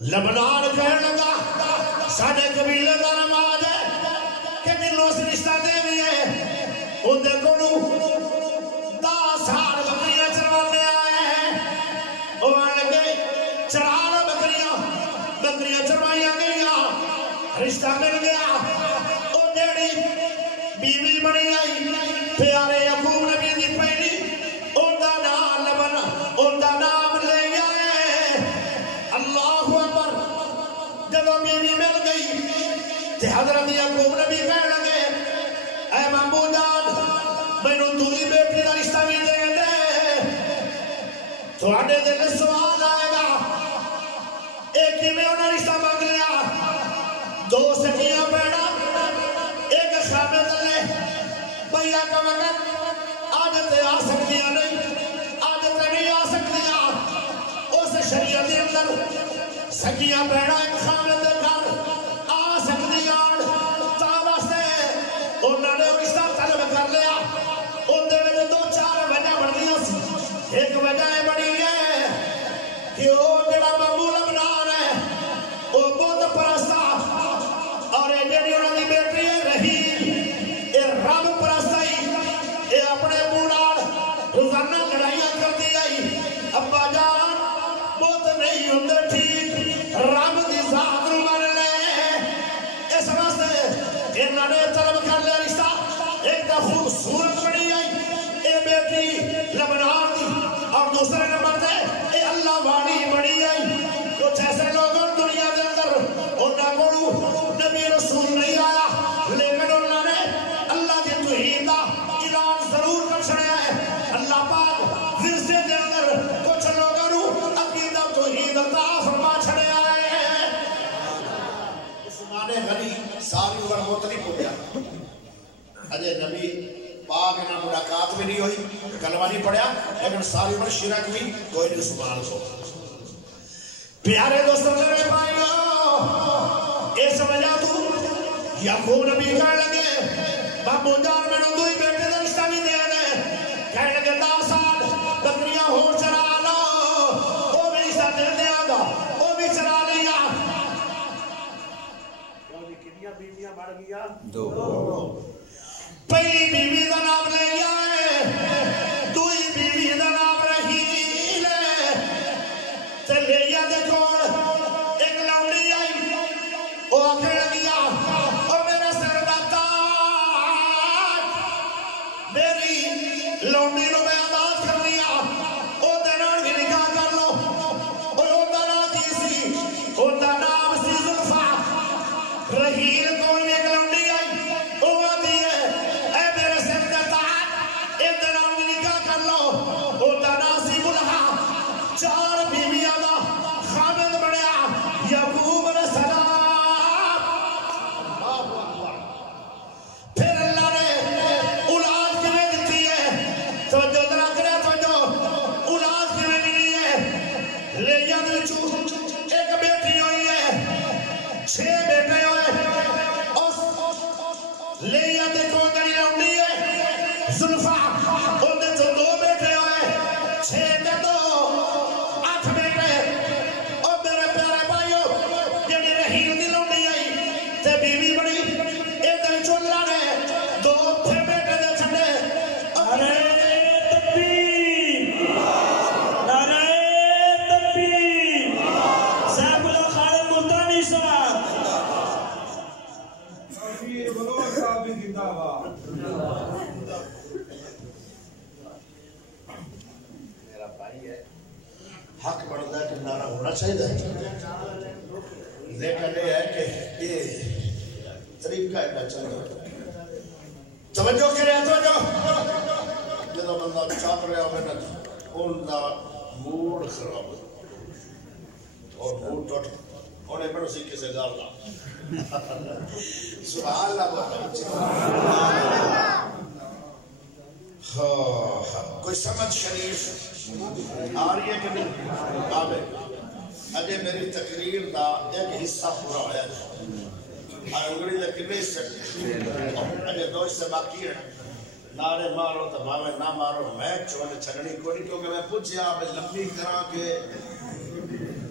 لبنان کہنے لگا ساڑھے قبیلے کا نماز ہے کہ جنہوں سے رشتہ دے دیئے ان دے کونو 10 سال بکریاں چروانے آئے ہیں وہ آنے گئے چرالو بکریاں چروائیاں گئیاں رشتہ مل گیا وہ جیڑی بیوی بنی آئی پیارے یعقوب نبی دی پہلی ان دا نام لے آئے اللہ اکبر جب وہ بیوی مل گئی تے حضرت یعقوب نبی کہنے لگے اے مامو جان میں نو دوری بیٹی دا رشتہ بھی دے دے تو آنے دل سوال آئے گا ایک ہی میں انہیں رشتہ مانگ لیا 2 سکیاں بیڑا ایک خامے دلے بھئیہ کا وقت عادتیں آ سکتیاں نہیں عادتیں نہیں آ سکتیاں اس شریعت اندر سکیاں بیڑا ایک خامے دل کر آ سکتیاں تابہ سے انہوں نے رشتہ طلب کر لیا ان دے میں 2-4 وجہ بڑھنیاں سی ایک وجہ بڑی ہے کہ وہ جڑا مامو لبنان ہے وہ بہت پرستا اور یہ جڑی انہوں نے بیٹی رہی یہ رب پرستا ہی یہ اپنے بوڑھار روزانہ لڑائیاں کرتی آئی ابا جان بہت نہیں ہوندے ٹھیک رب دی ذات نو مان لے اس واسطے انہوں نے طلب کر لیا رشتہ ایک تا خوبصورت بڑی آئی اے بیٹی لبنان دی اور دوسرے نمبر دے اے اللہ والی بڑی آئی کچھ ایسے لوگوں دنیا دے اندر انہاں کو نبی رسول نہیں آیا لیکن انہوں نے اللہ کی توحید دا اعلان ضرور کر چھڑیا ہے اللہ پاک ورثے دے اندر کچھ لوگوں عقیدہ توحید عطا فرما چھڑیا ہے عثمان غنی ساری عمر موت نہیں پہنچا اجے نبی پاک انہاں ملاقات بھی نہیں ہوئی کلمہ نہیں پڑھیا لیکن ساری عمر شرک بھی کوئی نہیں سبحان کو پیارے دوستوں میرے بھائیو اس وجہ تو یعقوب نبی کہنے لگے بابو جان میں نے دوئی بیٹے دا رشتہ نہیں دے دے کہنے لگے 10 سال بکریاں ہو چرا لو وہ بھی رشتہ دے دیا گا وہ بھی چرا لیا کتنی بیویاں بڑھ گیا 2 پہلی بیوی دا نام لے آئے دوئی بیوی دا نام رحیل تے لے یا دیکھو ایک لوڑی آئی وہ آکھے لگیا اور میرا سر دا تاج میری لوڑی نو میں آباد کر لیا او دنان بھی نکاح کر لو اور او دنان کی سی او دنان سی ظلفہ رحیل کوئی ایک لوڑی آئی وہ آتی ہے میری آتے کون جڑی لونڈی ہے زلفا اندے تو 2 بیٹے ہوئے 6 تے 2 8 بیٹے او میرے پیارے بھائیو جڑی رحیل دی لونڈی آئی تے بیوی بڑی ادھر چلا نے 2 تھے بیٹے دے چھڑے نعرہ تکبیر نعرہ تکبیر سیف اللہ خالد ملتانی صاحب تکبیر بلور صاحب زندہ باد میرا بھائی ہے حق بڑھتا ہے کہ نعرہ ہونا چاہیے لیکن یہ ہے کہ یہ طریقہ ہے چل رہا توجہ کرے توجہ جب بندہ چاپ رہا ہوئے نا ان کا موڈ خراب اور موڈ ٹوٹ انہیں بڑھو سکے سے گال لا سبحان اللہ کوئی سمجھ شریف آ رہی ہے کہ نہیں آبے اجے میری تقریر دا ایک حصہ پورا ہویا انگلی دے کنے حصے اجے 2 حصے باقی ہیں نعرے مارو تو بھاوے نہ مارو میں چھوڑے چھگڑی کوئی نہیں کیونکہ میں پوچھیا میں لمبی کرا کے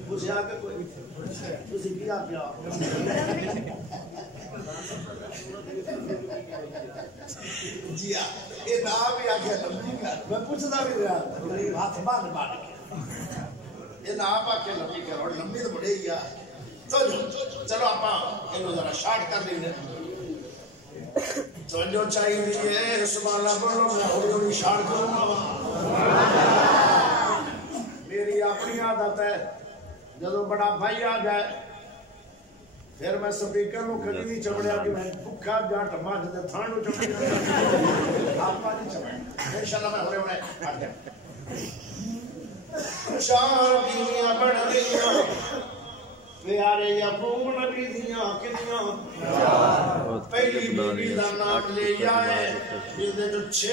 پوچھیا کہ کوئی تسی کیا کیا جی ہاں یہ نام بھی آگیا لمبی کر میں پوچھتا بھی رہا ہاتھ مان مان کے یہ نام آگیا لمبی کر اور لمبی تو بڑے ہی چلو آپ انہوں ذرا شارٹ کر دیں توجہ چاہیے سبحان اللہ بولو میں ہوئی شارٹ کروں گا میری اپنی عادت ہے جب بڑا بھائی آ جائے پھر میں سپیکر نو کدی نہیں چمڑیا کہ میں بھکا جٹ مجھ دے تھانو چمڑیا آپ نہیں چمڑیا انشاءاللہ میں ہونے ہٹ جائے شان بیویاں بڑھ گئیاں پیارے یعقوب نبی دیاں کنیاں پہلی بیوی دا نام لے جائے جدے جو 6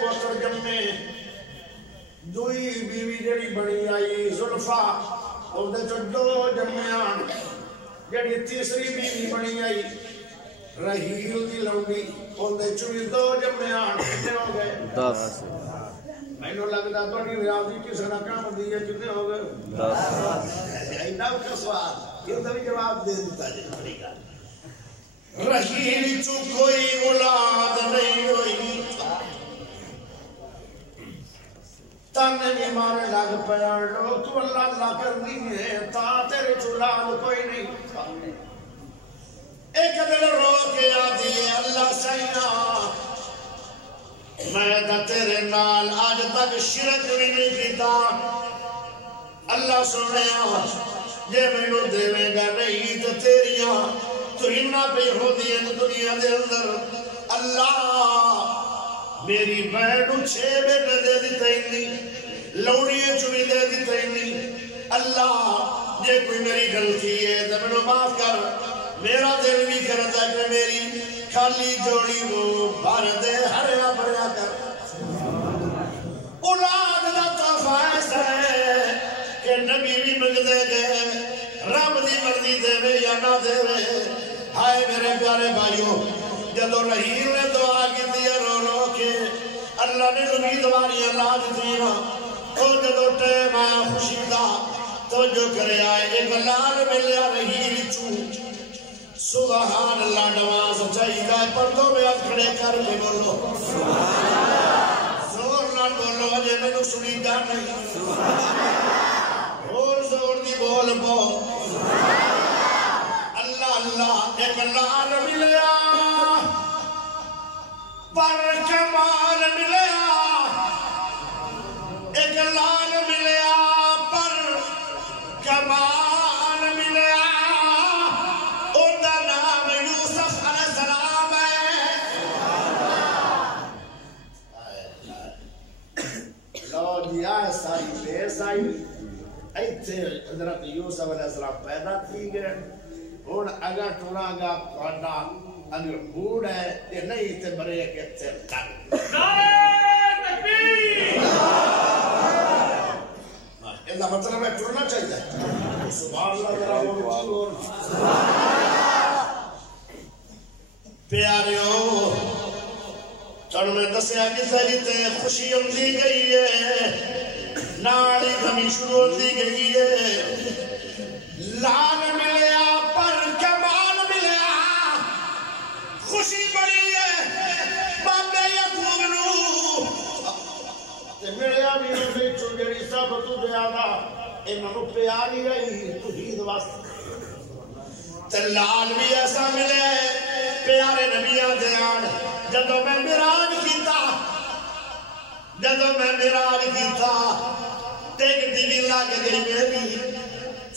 پتر جمے دوئی بیوی جڑی بنی آئی زلفا اندے جو 2 جمیان جڑی تیسری بیوی بنی آئی رحیل دی لونڈی اندے چوی 2 جمیان کتنے ہو گئے 10 میں نے لگتا تو نہیں ریاضی کس نے کام دیئے کتنے ہو گئے 10 اینا کا سوال یہ تو بھی جواب دے دیتا جی بڑی گل رحیل چو کوئی اولاد نہیں ہوئی تانے بھی مارے لگ پیار لو تو اللہ اللہ کر دی ہے تا تیرے چولاد کوئی نہیں ایک دل رو کے آدھی ہے اللہ سینا میں تا تیرے نال آج تک شرک بھی نہیں کیتا اللہ سنے جے میں نو دیوے گا نہیں تو تیریاں تو انہا پہ ہو دیا دنیا دے اندر اللہ میری بہنو 6 بیٹے دے دیتا ہی نہیں لوڑیے چوی دے دیتا ہی نہیں اللہ جے کوئی میری غلطی ہے تو میں نو معاف کر میرا دل بھی کرتا ہے کہ میری خالی جوڑی وہ بھر دے ہریا بھریا کر اولاد دا تفائز ہے کہ نبی بھی مگ دے گئے رب دی مرضی دے وے یا نہ دے وے ہائے میرے پیارے بھائیو جدو رحیل نے دعا کی دیا رو رو کے اللہ نے امید واریاں لاج دیا او جدو ٹیم آیا خوشی دا تو جو کرے آئے ایک لال ملیا رحیل چو سبحان اللہ نواز چاہیے گا پردوں میں اب کھڑے کر کے بولو زور نہ بولو اجے میں تو سنی گا نہیں اور زور دی بول پو اللہ اللہ ایک لال ملیا پر کمال ملیا ایک لال ملیا پر کمال ملیا ساری بیس آئی ایتھے حضرت یوسف علیہ السلام پیدا کی گئے اور اگر ٹونا گا پڑھنا اگر بوڑ ہے یہ نہیں تھے برے کے تھے تک نعرہ تکبیر اس کا مطلب ہے ٹرنا چاہیے سبحان اللہ ذرا بولو پیاریو تن میں دسیا کسے جتے خوشی ہوندی گئی ہے ناڑی کمی شروع ہوندی گئی ہے لال ملیا پر کمال ملیا خوشی بڑی ہے بابے یعقوب نو تے ملیا بھی وچوں جڑی سب تو زیادہ انہاں نو پیاری رہی توحید واسطے تے لال بھی ایسا ملے پیارے نبیاں دے آن جدوں میں معراج کیتا ایک دل لگ گئی میری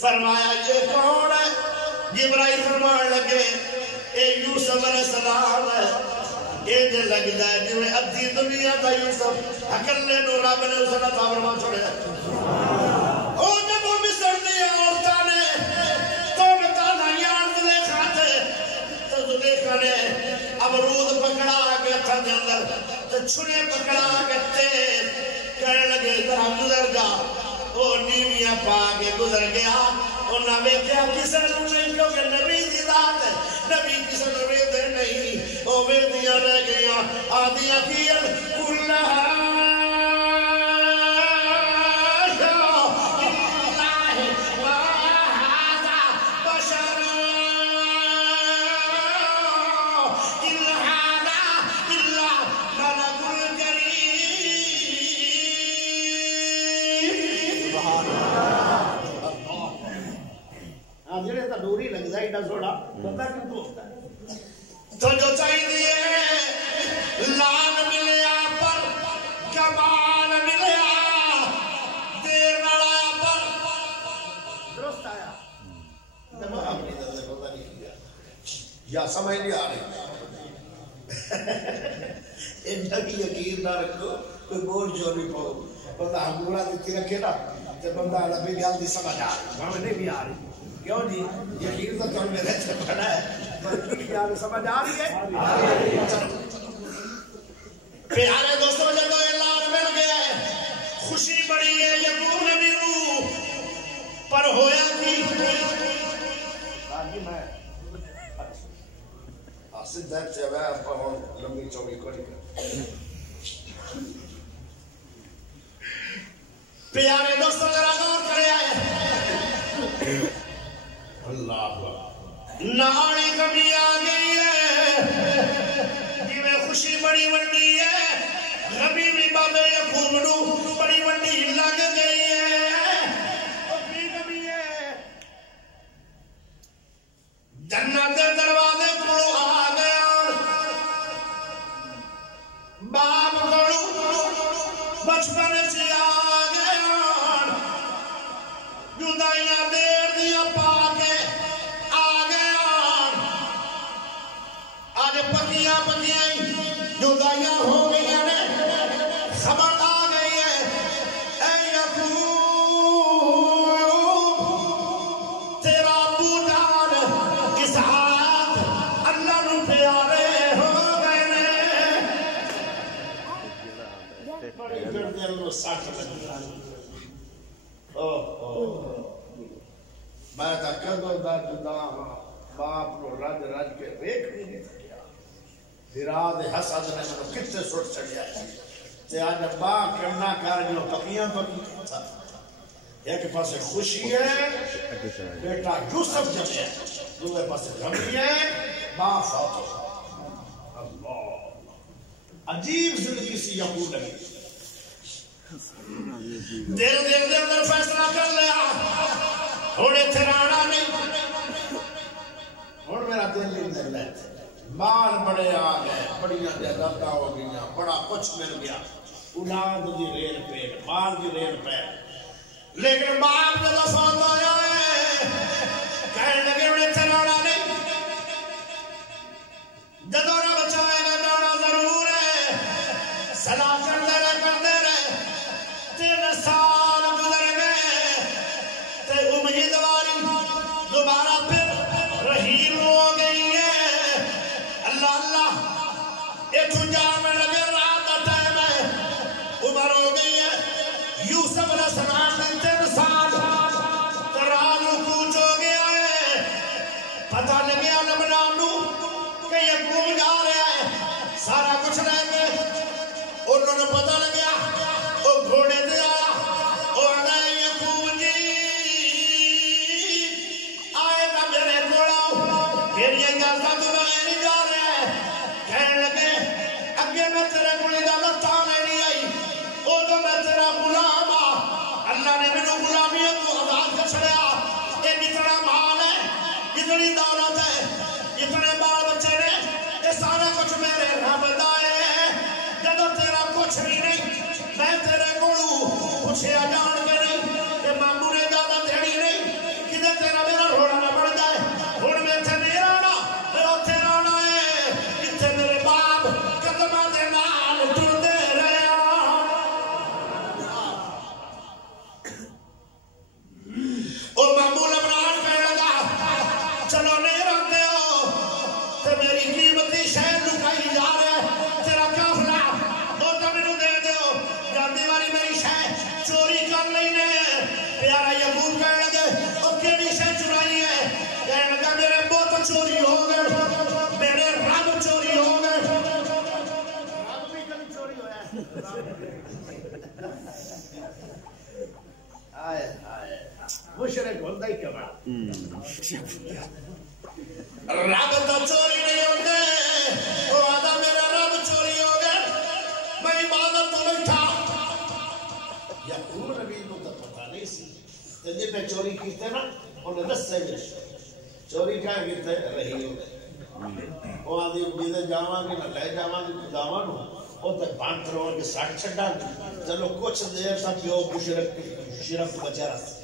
فرمایا یہ کون ہے جبرائیل فرمان لگے اے یوسف علیہ السلام ہے یہ جو لگتا ہے جو ادھی دنیا دا یوسف اکلے نو رب نے اس نے فرمان چھوڑے او جب وہ مصر دی عورتاں نے تو متانا یان دلے کھاتے تو زلیخا نے امرود پکڑا کے تھا دے اندر تو چھنے پکڑا کے تیز کہنے لگے ذرا گزر جا وہ نیویاں پا کے گزر گیا انہاں ویکھیا کسے نو نہیں کیونکہ نبی دی ذات ہے نبی کسے نو ویدے نہیں وہ ویدیاں رہ گئیاں آدیاں کیا کلہا دوری لگ جائے ایڈا سوڑا پتہ کیوں ہوتا ہے تو جو چاہیے لال ملیا پر کمال ملیا دیر نڑایا پر درست آیا دماغ اپنی طرح سے پتہ نہیں کیا یا سمجھ نہیں آ رہی انہا کی یقین نہ رکھو کوئی بول جو نہیں پاؤ پتہ ہم گوڑا دیتی رکھے نا جب بندہ لبی گل دی سمجھ آ رہی ہمیں نہیں بھی آ رہی کیوں جی یقین تو تم میرے سے پڑھا ہے پر کیا سمجھ آ رہی ہے پیارے دوستوں جب اعلان مل گیا ہے خوشی بڑی ہے یقین نبی رو پر ہویا کی آجی میں آسد دھر سے ہوئے آپ کا لمبی چوبی کو نہیں پیارے دوستوں ذرا غور کرے آئے اللہ ناڑی کمی آ گئی ہے جی میں خوشی بڑی وڈی ہے غمی بھی بابے یعقوب نو بڑی وڈی لگ گئی ہے اپنی کمی ہے جنت دے دروازے کو آ گیا باپ کو بچپن سے آ گیا جدائیاں دیر دیا پا کے آ گیا آج پکیاں جدائیاں ہو گئی نے خبر آ گئی ہے اے یعقوب تیرا ابو جان اسحاق اللہ نو پیارے ہو گئے نے بڑی گردن نو سٹ لگی میں تا کدو دا جدا ہاں باپ نو رج رج کے ویکھ نہیں سکیا دراد حسد نے منو کتے سٹ چڑیا تے آج باں کرنا کر جو پکیاں پکی تھا ایک پاس خوشی ہے بیٹا یوسف جمعے دوسرے پاس غمی ہے باں فوت اللہ عجیب زندگی سی یعقوب لگی دیر اندر فیصلہ کر لیا ہونے تھرانا نہیں اور میرا دل نہیں دل لیتے مال بڑے آ گئے بڑیاں جائیداداں ہو گئیاں بڑا کچھ مل گیا اولاد دی ریل پیٹ مال دی ریل پیٹ لیکن باپ نے وفات آیا ہے کہنے لگے انہیں تھرانا نہیں جدو نہ بچائے گا جانا ضرور ہے سلام کرتے رہے 3 سال گزر گئے تے امیدواری دوبارہ پھر رحیل ہو گئی ہے اللہ اللہ ایک جام لگے رات کا ٹائم ہے عمر ہو گئی ہے یوسف علیہ السلام نے 3 سال رات کو کوچ ہو گیا ہے پتہ لگیا لبنان کہ یہ گم جا رہا ہے سارا کچھ رہ گئے انہوں پتہ لگیا وہ گھوڑے دے آیا وہ آگا یعقوب جی آئے گا میرے گھوڑا میری اجازت تو بغیر نہیں جا رہے ہیں کہنے لگے اگے میں تیرے کو اجازت تھا لینی آئی وہ تو میں تیرا غلام اللہ نے مینوں غلامی کو آزاد کر چھڑیا یہ جتنا مال ہے جتنی دولت ہے جتنے بال بچے نے یہ سارا کچھ میرے رب دا ہے جدو تیرا کچھ بھی نہیں میں تیرے کولوں پوچھیا جان کے نہیں کہ مامو نے اجازت دینی نہیں کدے تیرا میرا روڑا نہ بڑھ جائے ہن میں اتنے نہیں رہنا میں اتنے رہنا ہے جتھے میرے باپ قدماں دے نال ٹردے رہے او مامو لبنان کہنے لگا چلو نہیں رہتے ہو تے میری قیمتی شہر لکائی جا رہے تیرا کافلا وہ تو مینوں دے دیو جاندی والی میری شہر چوری کر لینے پیارا یعقوب کہنے لگے او کیڑی شہر چرائی ہے کہنے لگا میرے بت چوری ہو گئے میرے رب چوری ہو گئے رب بھی کبھی چوری ہویا آئے آئے مشرک ہوندہ ہی کیا بڑا رب تو چوری نہیں ہوتے وہ آدھا میرا رب چوری ہو گئے میں عبادت تو بیٹھا یعقوب نبی کو تو پتہ نہیں سی جن نے چوری کیتے نا انہیں دس سے بھی چوری کیا کیتے رہی ہو گئے وہ آدھی امیدیں جاواں گے نہ لے جاواں گے جاواں نو وہ تو بانٹ روان کے ساٹھ چھڑا چلو کچھ دیر تک یہ شرک بچا رہا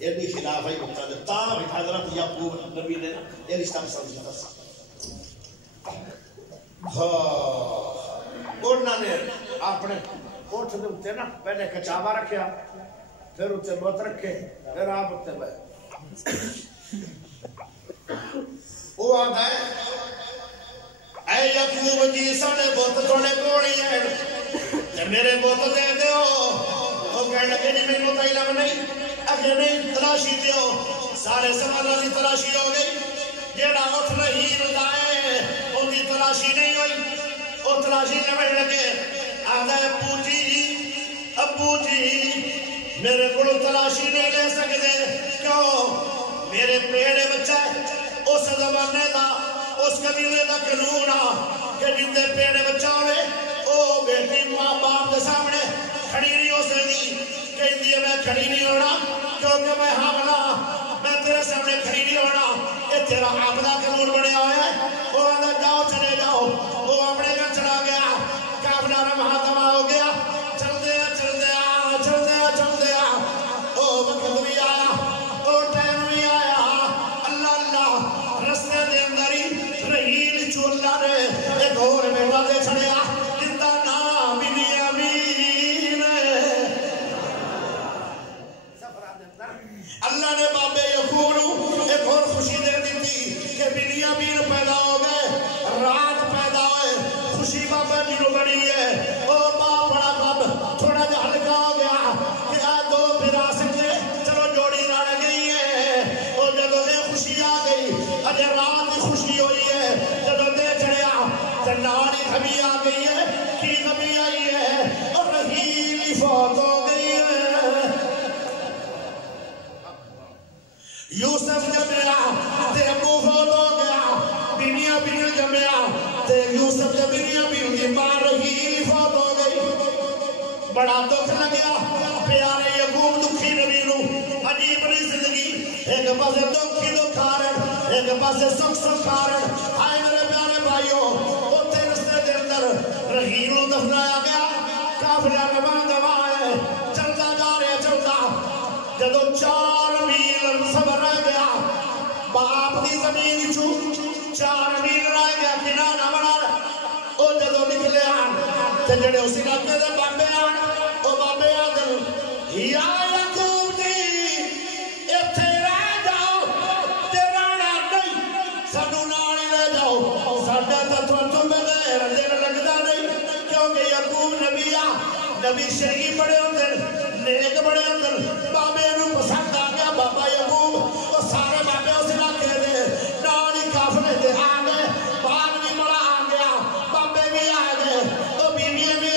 یہ بھی خلاف ہے ہوتا ہے تاں حضرت یعقوب نبی نے یہ رشتہ پسند کیا انہوں نے اپنے اونٹ دے اوتے نا پہلے کچاوا رکھیا پھر اوتے بت رکھے پھر آپ اوتے بیٹھ وہ آتا ہے اے یعقوب جی ساڈے بت تھوڑے کول ہی ہیں تے میرے بت دے دیو وہ کہنے لگے جی مینوں تے علم نہیں اگے نہیں تلاشی دیو سارے سمانا دی تلاشی ہو گئی جیڑا اٹھ رہی لگائے ان دی تلاشی نہیں ہوئی وہ تلاشی جمع لگے آدھا ابو جی میرے کو تلاشی نہیں لے سکتے کیوں میرے پیڑے بچہ اس زمانے دا اس قبیلے دا قانون کہ جتنے پیڑے بچہ ہوئے او بیٹی ماں باپ کے سامنے کھڑی نہیں ہو سکتی کہیں دیئے میں کھڑی نہیں ہونا کیونکہ میں حاملہ میں تیرے سامنے کھڑی نہیں ہونا یہ تیرا حاملہ قانون بڑے آئے ہیں وہ آدھا جاؤ چلے جاؤ وہ اپنے گھر چلا گیا کافلہ رمحہ دمہ ہو گیا چل دیا او وقت بھی آیا او ٹائم بھی آیا اللہ اللہ رستے دے اندر ہی رحیل چولہ نے ایک اور بیٹا دے چھڑیا جن کا نام بی امین اللہ نے بابے یعقوب نو ایک اور خوشی دے دی تھی کہ بی امین پیدا ہو گئے رات پیدا ہوئے خوشی بابا جی نو بڑی ہے او باپ بڑا باب تھوڑا جا ہلکا ہو گیا کہ دو پھرا سکتے چلو جوڑی نہ گئی ہے اور جب دے خوشی آ گئی اجے رات کی خوشی ہوئی ہے جب دے چڑھیا چنڈالی کبھی آ گئی ہے کی کبھی آئی ہے اور رحیل فوت ہو گئی ہے یوسف جمعیا تے ابو فوت ہو گیا بینیا بین جمعیا تے یوسف جمعیا بین دی ماں رحیل فوت ہو گئی بڑا دکھ لگیا پیارے یعقوب دکھی نبی نو عجیب نہیں زندگی ایک پاسے دکھی دکھارن ایک پاسے سکھ سکھارن آئے میرے پیارے بھائیوں اوتے رستے دے اندر رحیل نو دفنایا گیا کافلہ رواں دواں ہے چلتا جا رہے چلتا جدو 4 میل سفر رہ گیا باپ دی زمین چو 4 میل رہ گیا کنانہ بنا او جدو نکلے آن تے جڑے اس علاقے دے بابے آن او بابے آدھر یا یعقوب جی ایتھے رہ جاؤ تے رانا نہیں سانو نال لے جاؤ ساڈا تے تھانوں بغیر دل لگدا نہیں کیونکہ یعقوب نبی شریف بڑے ہوندے نیک بڑے ہوندے بابے نو پسند آ گیا بابا یعقوب او سارے بابے اس علاقے دے نال ہی قافلے تے آ گئے باغ بھی بڑا آ گیا بابے بھی آ گئے تو بیویاں بھی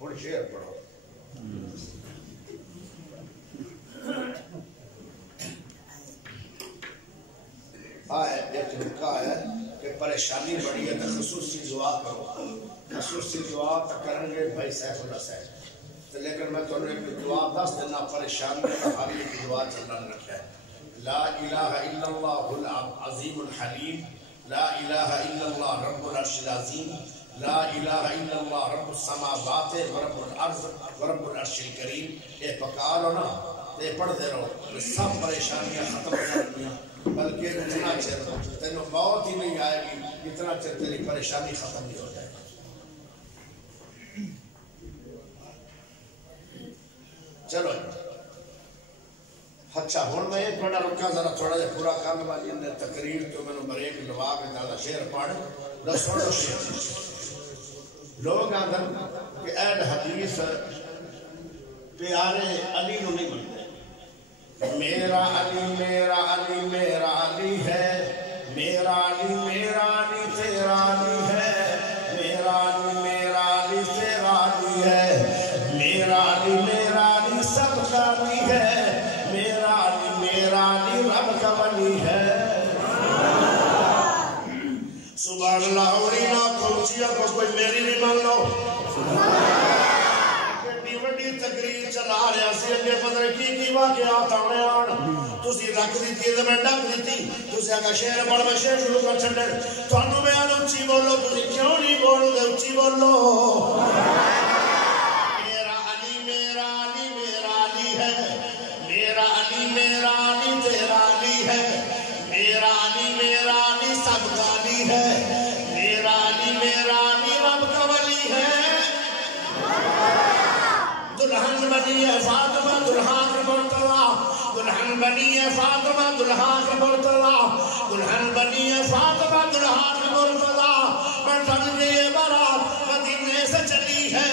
اور شعر پڑھو ایک رکا ہے کہ پریشانی بڑی ہے تو خصوصی دعا کرو خصوصی دعا تو کریں گے بھائی سیف اللہ صاحب لیکن میں تمہیں ایک دعا دس دینا پریشانی کا حل کی دعا چلنا رکھا ہے لا الہ الا اللہ العظیم الحلیم لا الہ الا اللہ رب العرش العظیم لا الہ الا اللہ رب السماوات ورب الارض ورب العرش الکریم یہ پکارو نا یہ پڑھتے رہو سب پریشانیاں ختم ہو جائیں بلکہ اتنا چر تینوں موت ہی نہیں آئے گی اتنا چر تیری پریشانی ختم نہیں ہو جائے چلو اچھا ہوں میں ایک بڑا رکا ذرا تھوڑا جا پورا کرنے والی اندر تقریر تو میں نے بریک لوا کے زیادہ شعر پڑھ دس سوڑو شعر لوگ آدھر کہ اہل حدیث پیارے علی نو نہیں بنتے میرا علی میرا علی میرا علی ہے میرا علی میرا علی تیرا علی ہے میرا علی میرا علی تیرا علی ہے میرا علی میرا علی سب کا علی ہے میرا علی رب کا ولی ہے سبحان اللہ اوری نا پہنچیا کو کوئی میری بھی مان لو بڑی تقریر چلا رہا سی اگے پتہ کی واقعات آنے آن تسی رکھ دیتی ہے میں ڈک دیتی تسی اگر شعر پڑھ میں شعر شروع کر چھڑے تھانوں میں آن اچھی بولو تسی کیوں نہیں بولو دے اچھی بولو میرا علی میرا علی میرا علی ہے میرا علی میرا علی تیرا علی ہے میرا علی سب کا علی ہے میرا علی رب کا ولی ہے دلہن بنی ہے فاطمہ دلہا کے مرتضی دلہن بنی ہے فاطمہ دلہا کے مرتضی دلہن بنی ہے فاطمہ دلہا کے مرتضی پٹن کے برات مدینے سے چلی ہے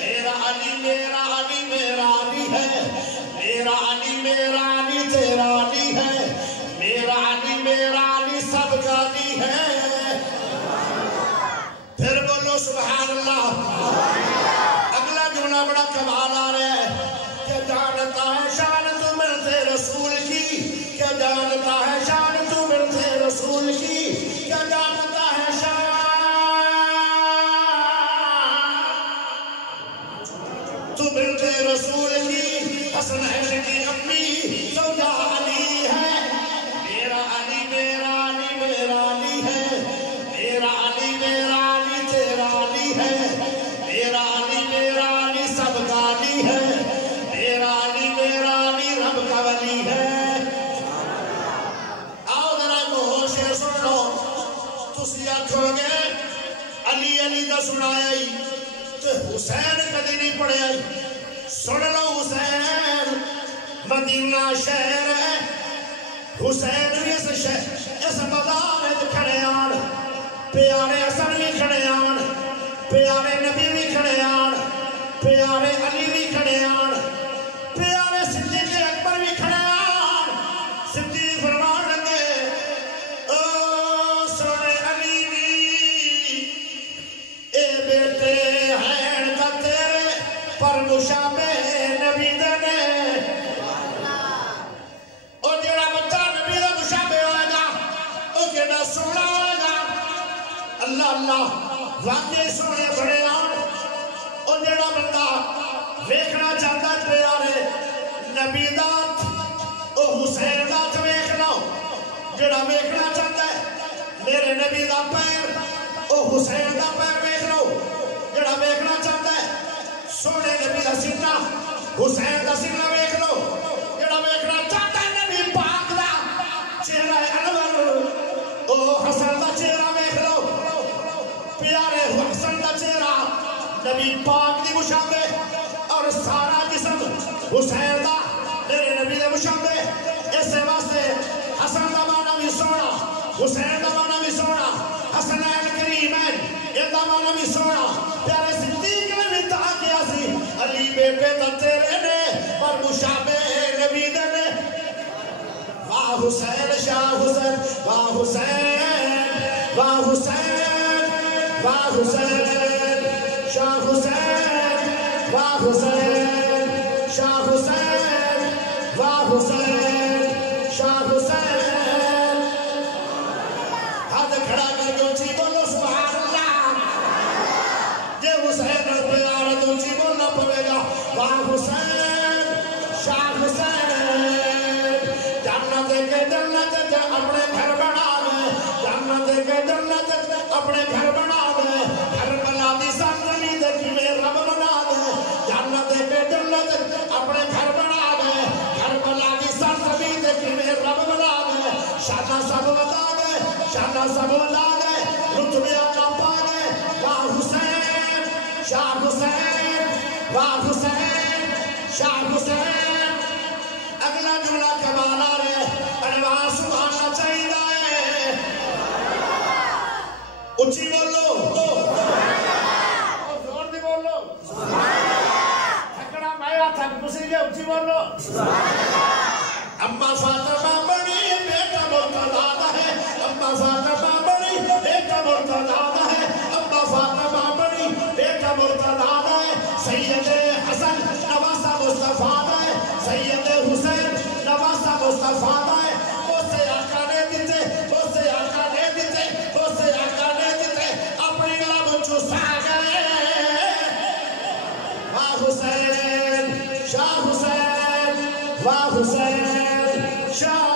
میرا علی میرا علی میرا علی ہے میرا علی تیرا علی ہے میرا علی سب کا علی ہے پھر بولو سبحان اللہ بڑا کمال آ رہا ہے کیا جانتا ہے شان تو ملتے رسول کی کیا جانتا ہے شان تو ملتے رسول کی کیا جانتا ہے شان تو ملتے رسول کی حسن حسن کی امی زوجہ علی ہے میرا علی میرا علی میرا علی ہے میرا علی تیرا علی ہے میرا علی سب کا علی ہے میرا علی رب کا ولی ہے آؤ ذرا کو شعر سن لو تسی آکھو گے علی علی دا سنایا ہی تو حسین کدی نہیں پڑھیا ہی سن لو حسین مدینہ شہر ہے حسین اس بازار کھڑے آن پیارے حسن بھی کھڑے آن پیارے نبی بھی کھڑے آن پیارے علی بھی کھڑے آن پیارے صدیق اکبر بھی کھڑے آن صدیق فرمان لگے او سونے علی بھی اے بیٹے ہیں تا تیرے پر مشابہ نبی دنے او جیڑا بچہ نبی دا مشابہ ہوئے گا او کہنا سونا ہوئے گا اللہ واقعی سونے بڑے آن اور جڑا بندہ ویکھنا چاہتا ہے پیارے نبی دات او حسین دات ویکھنا جڑا ویکھنا چاہتا ہے میرے نبی دا پیر او حسین دا پیر ویکھنا جڑا ویکھنا چاہتا ہے سونے نبی دا سینہ حسین دا سینہ ویکھنا جڑا ویکھنا چاہتا ہے نبی پاک دا چہرہ انور او حسن دا چہرہ ویکھنا پیارے حسن دا چہرہ نبی پاک دی مشابہ اور سارا جسم حسین دا میرے نبی دے مشابہ اس واسطے حسن دا معنی بھی سونا حسین دا معنی بھی سونا حسنین کریمین یہ دا معنی بھی سونا پیارے صدیق نے بھی کہا کیا سی علی بیٹے دا تیرے نے پر مشابہ نبی دے نے واہ حسین شاہ حسین واہ حسین واہ حسین واہ حسین شاہ حسین واہ حسین شاہ حسین واہ حسین شاہ حسین ہاتھ کھڑا کر کے اونچی بولو سبحان اللہ یہ حسین پہ آرد اونچی بولنا پڑے گا واہ حسین شاہ حسین جنت کے جنت اپنے گھر بنا لے جنت کے جنت اپنے گھر بنا لے گھر بنا دی سرزمین کی میں رب بنا لے جنت کے جنت اپنے گھر بنا لے گھر بنا دی سرزمین کی میں رب بنا لے شانہ سب بتا دے شانہ سب بتا دے رتبے آقا پا دے واہ حسین شاہ حسین واہ حسین شاہ حسین اگلا جملہ کمانا رہے انوار سبحانہ چاہیے دائے اچھی بولو زور دی بولو تھکڑا مائرہ تھک کسی کے اچھی بولو اما فاطمہ بڑی بیٹا مرتضی ہے اما فاطمہ بڑی بیٹا مرتضی ہے اما فاطمہ بڑی بیٹا مرتضی ہے سید حسن نواسہ مصطفیٰ ہے سید حسین نواسہ مصطفیٰ ہے اسے آقا نے دیتے اسے آقا نے دیتے اسے آقا نے دیتے اپنی غلب چوسا گئے واہ حسین شاہ حسین واہ حسین شاہ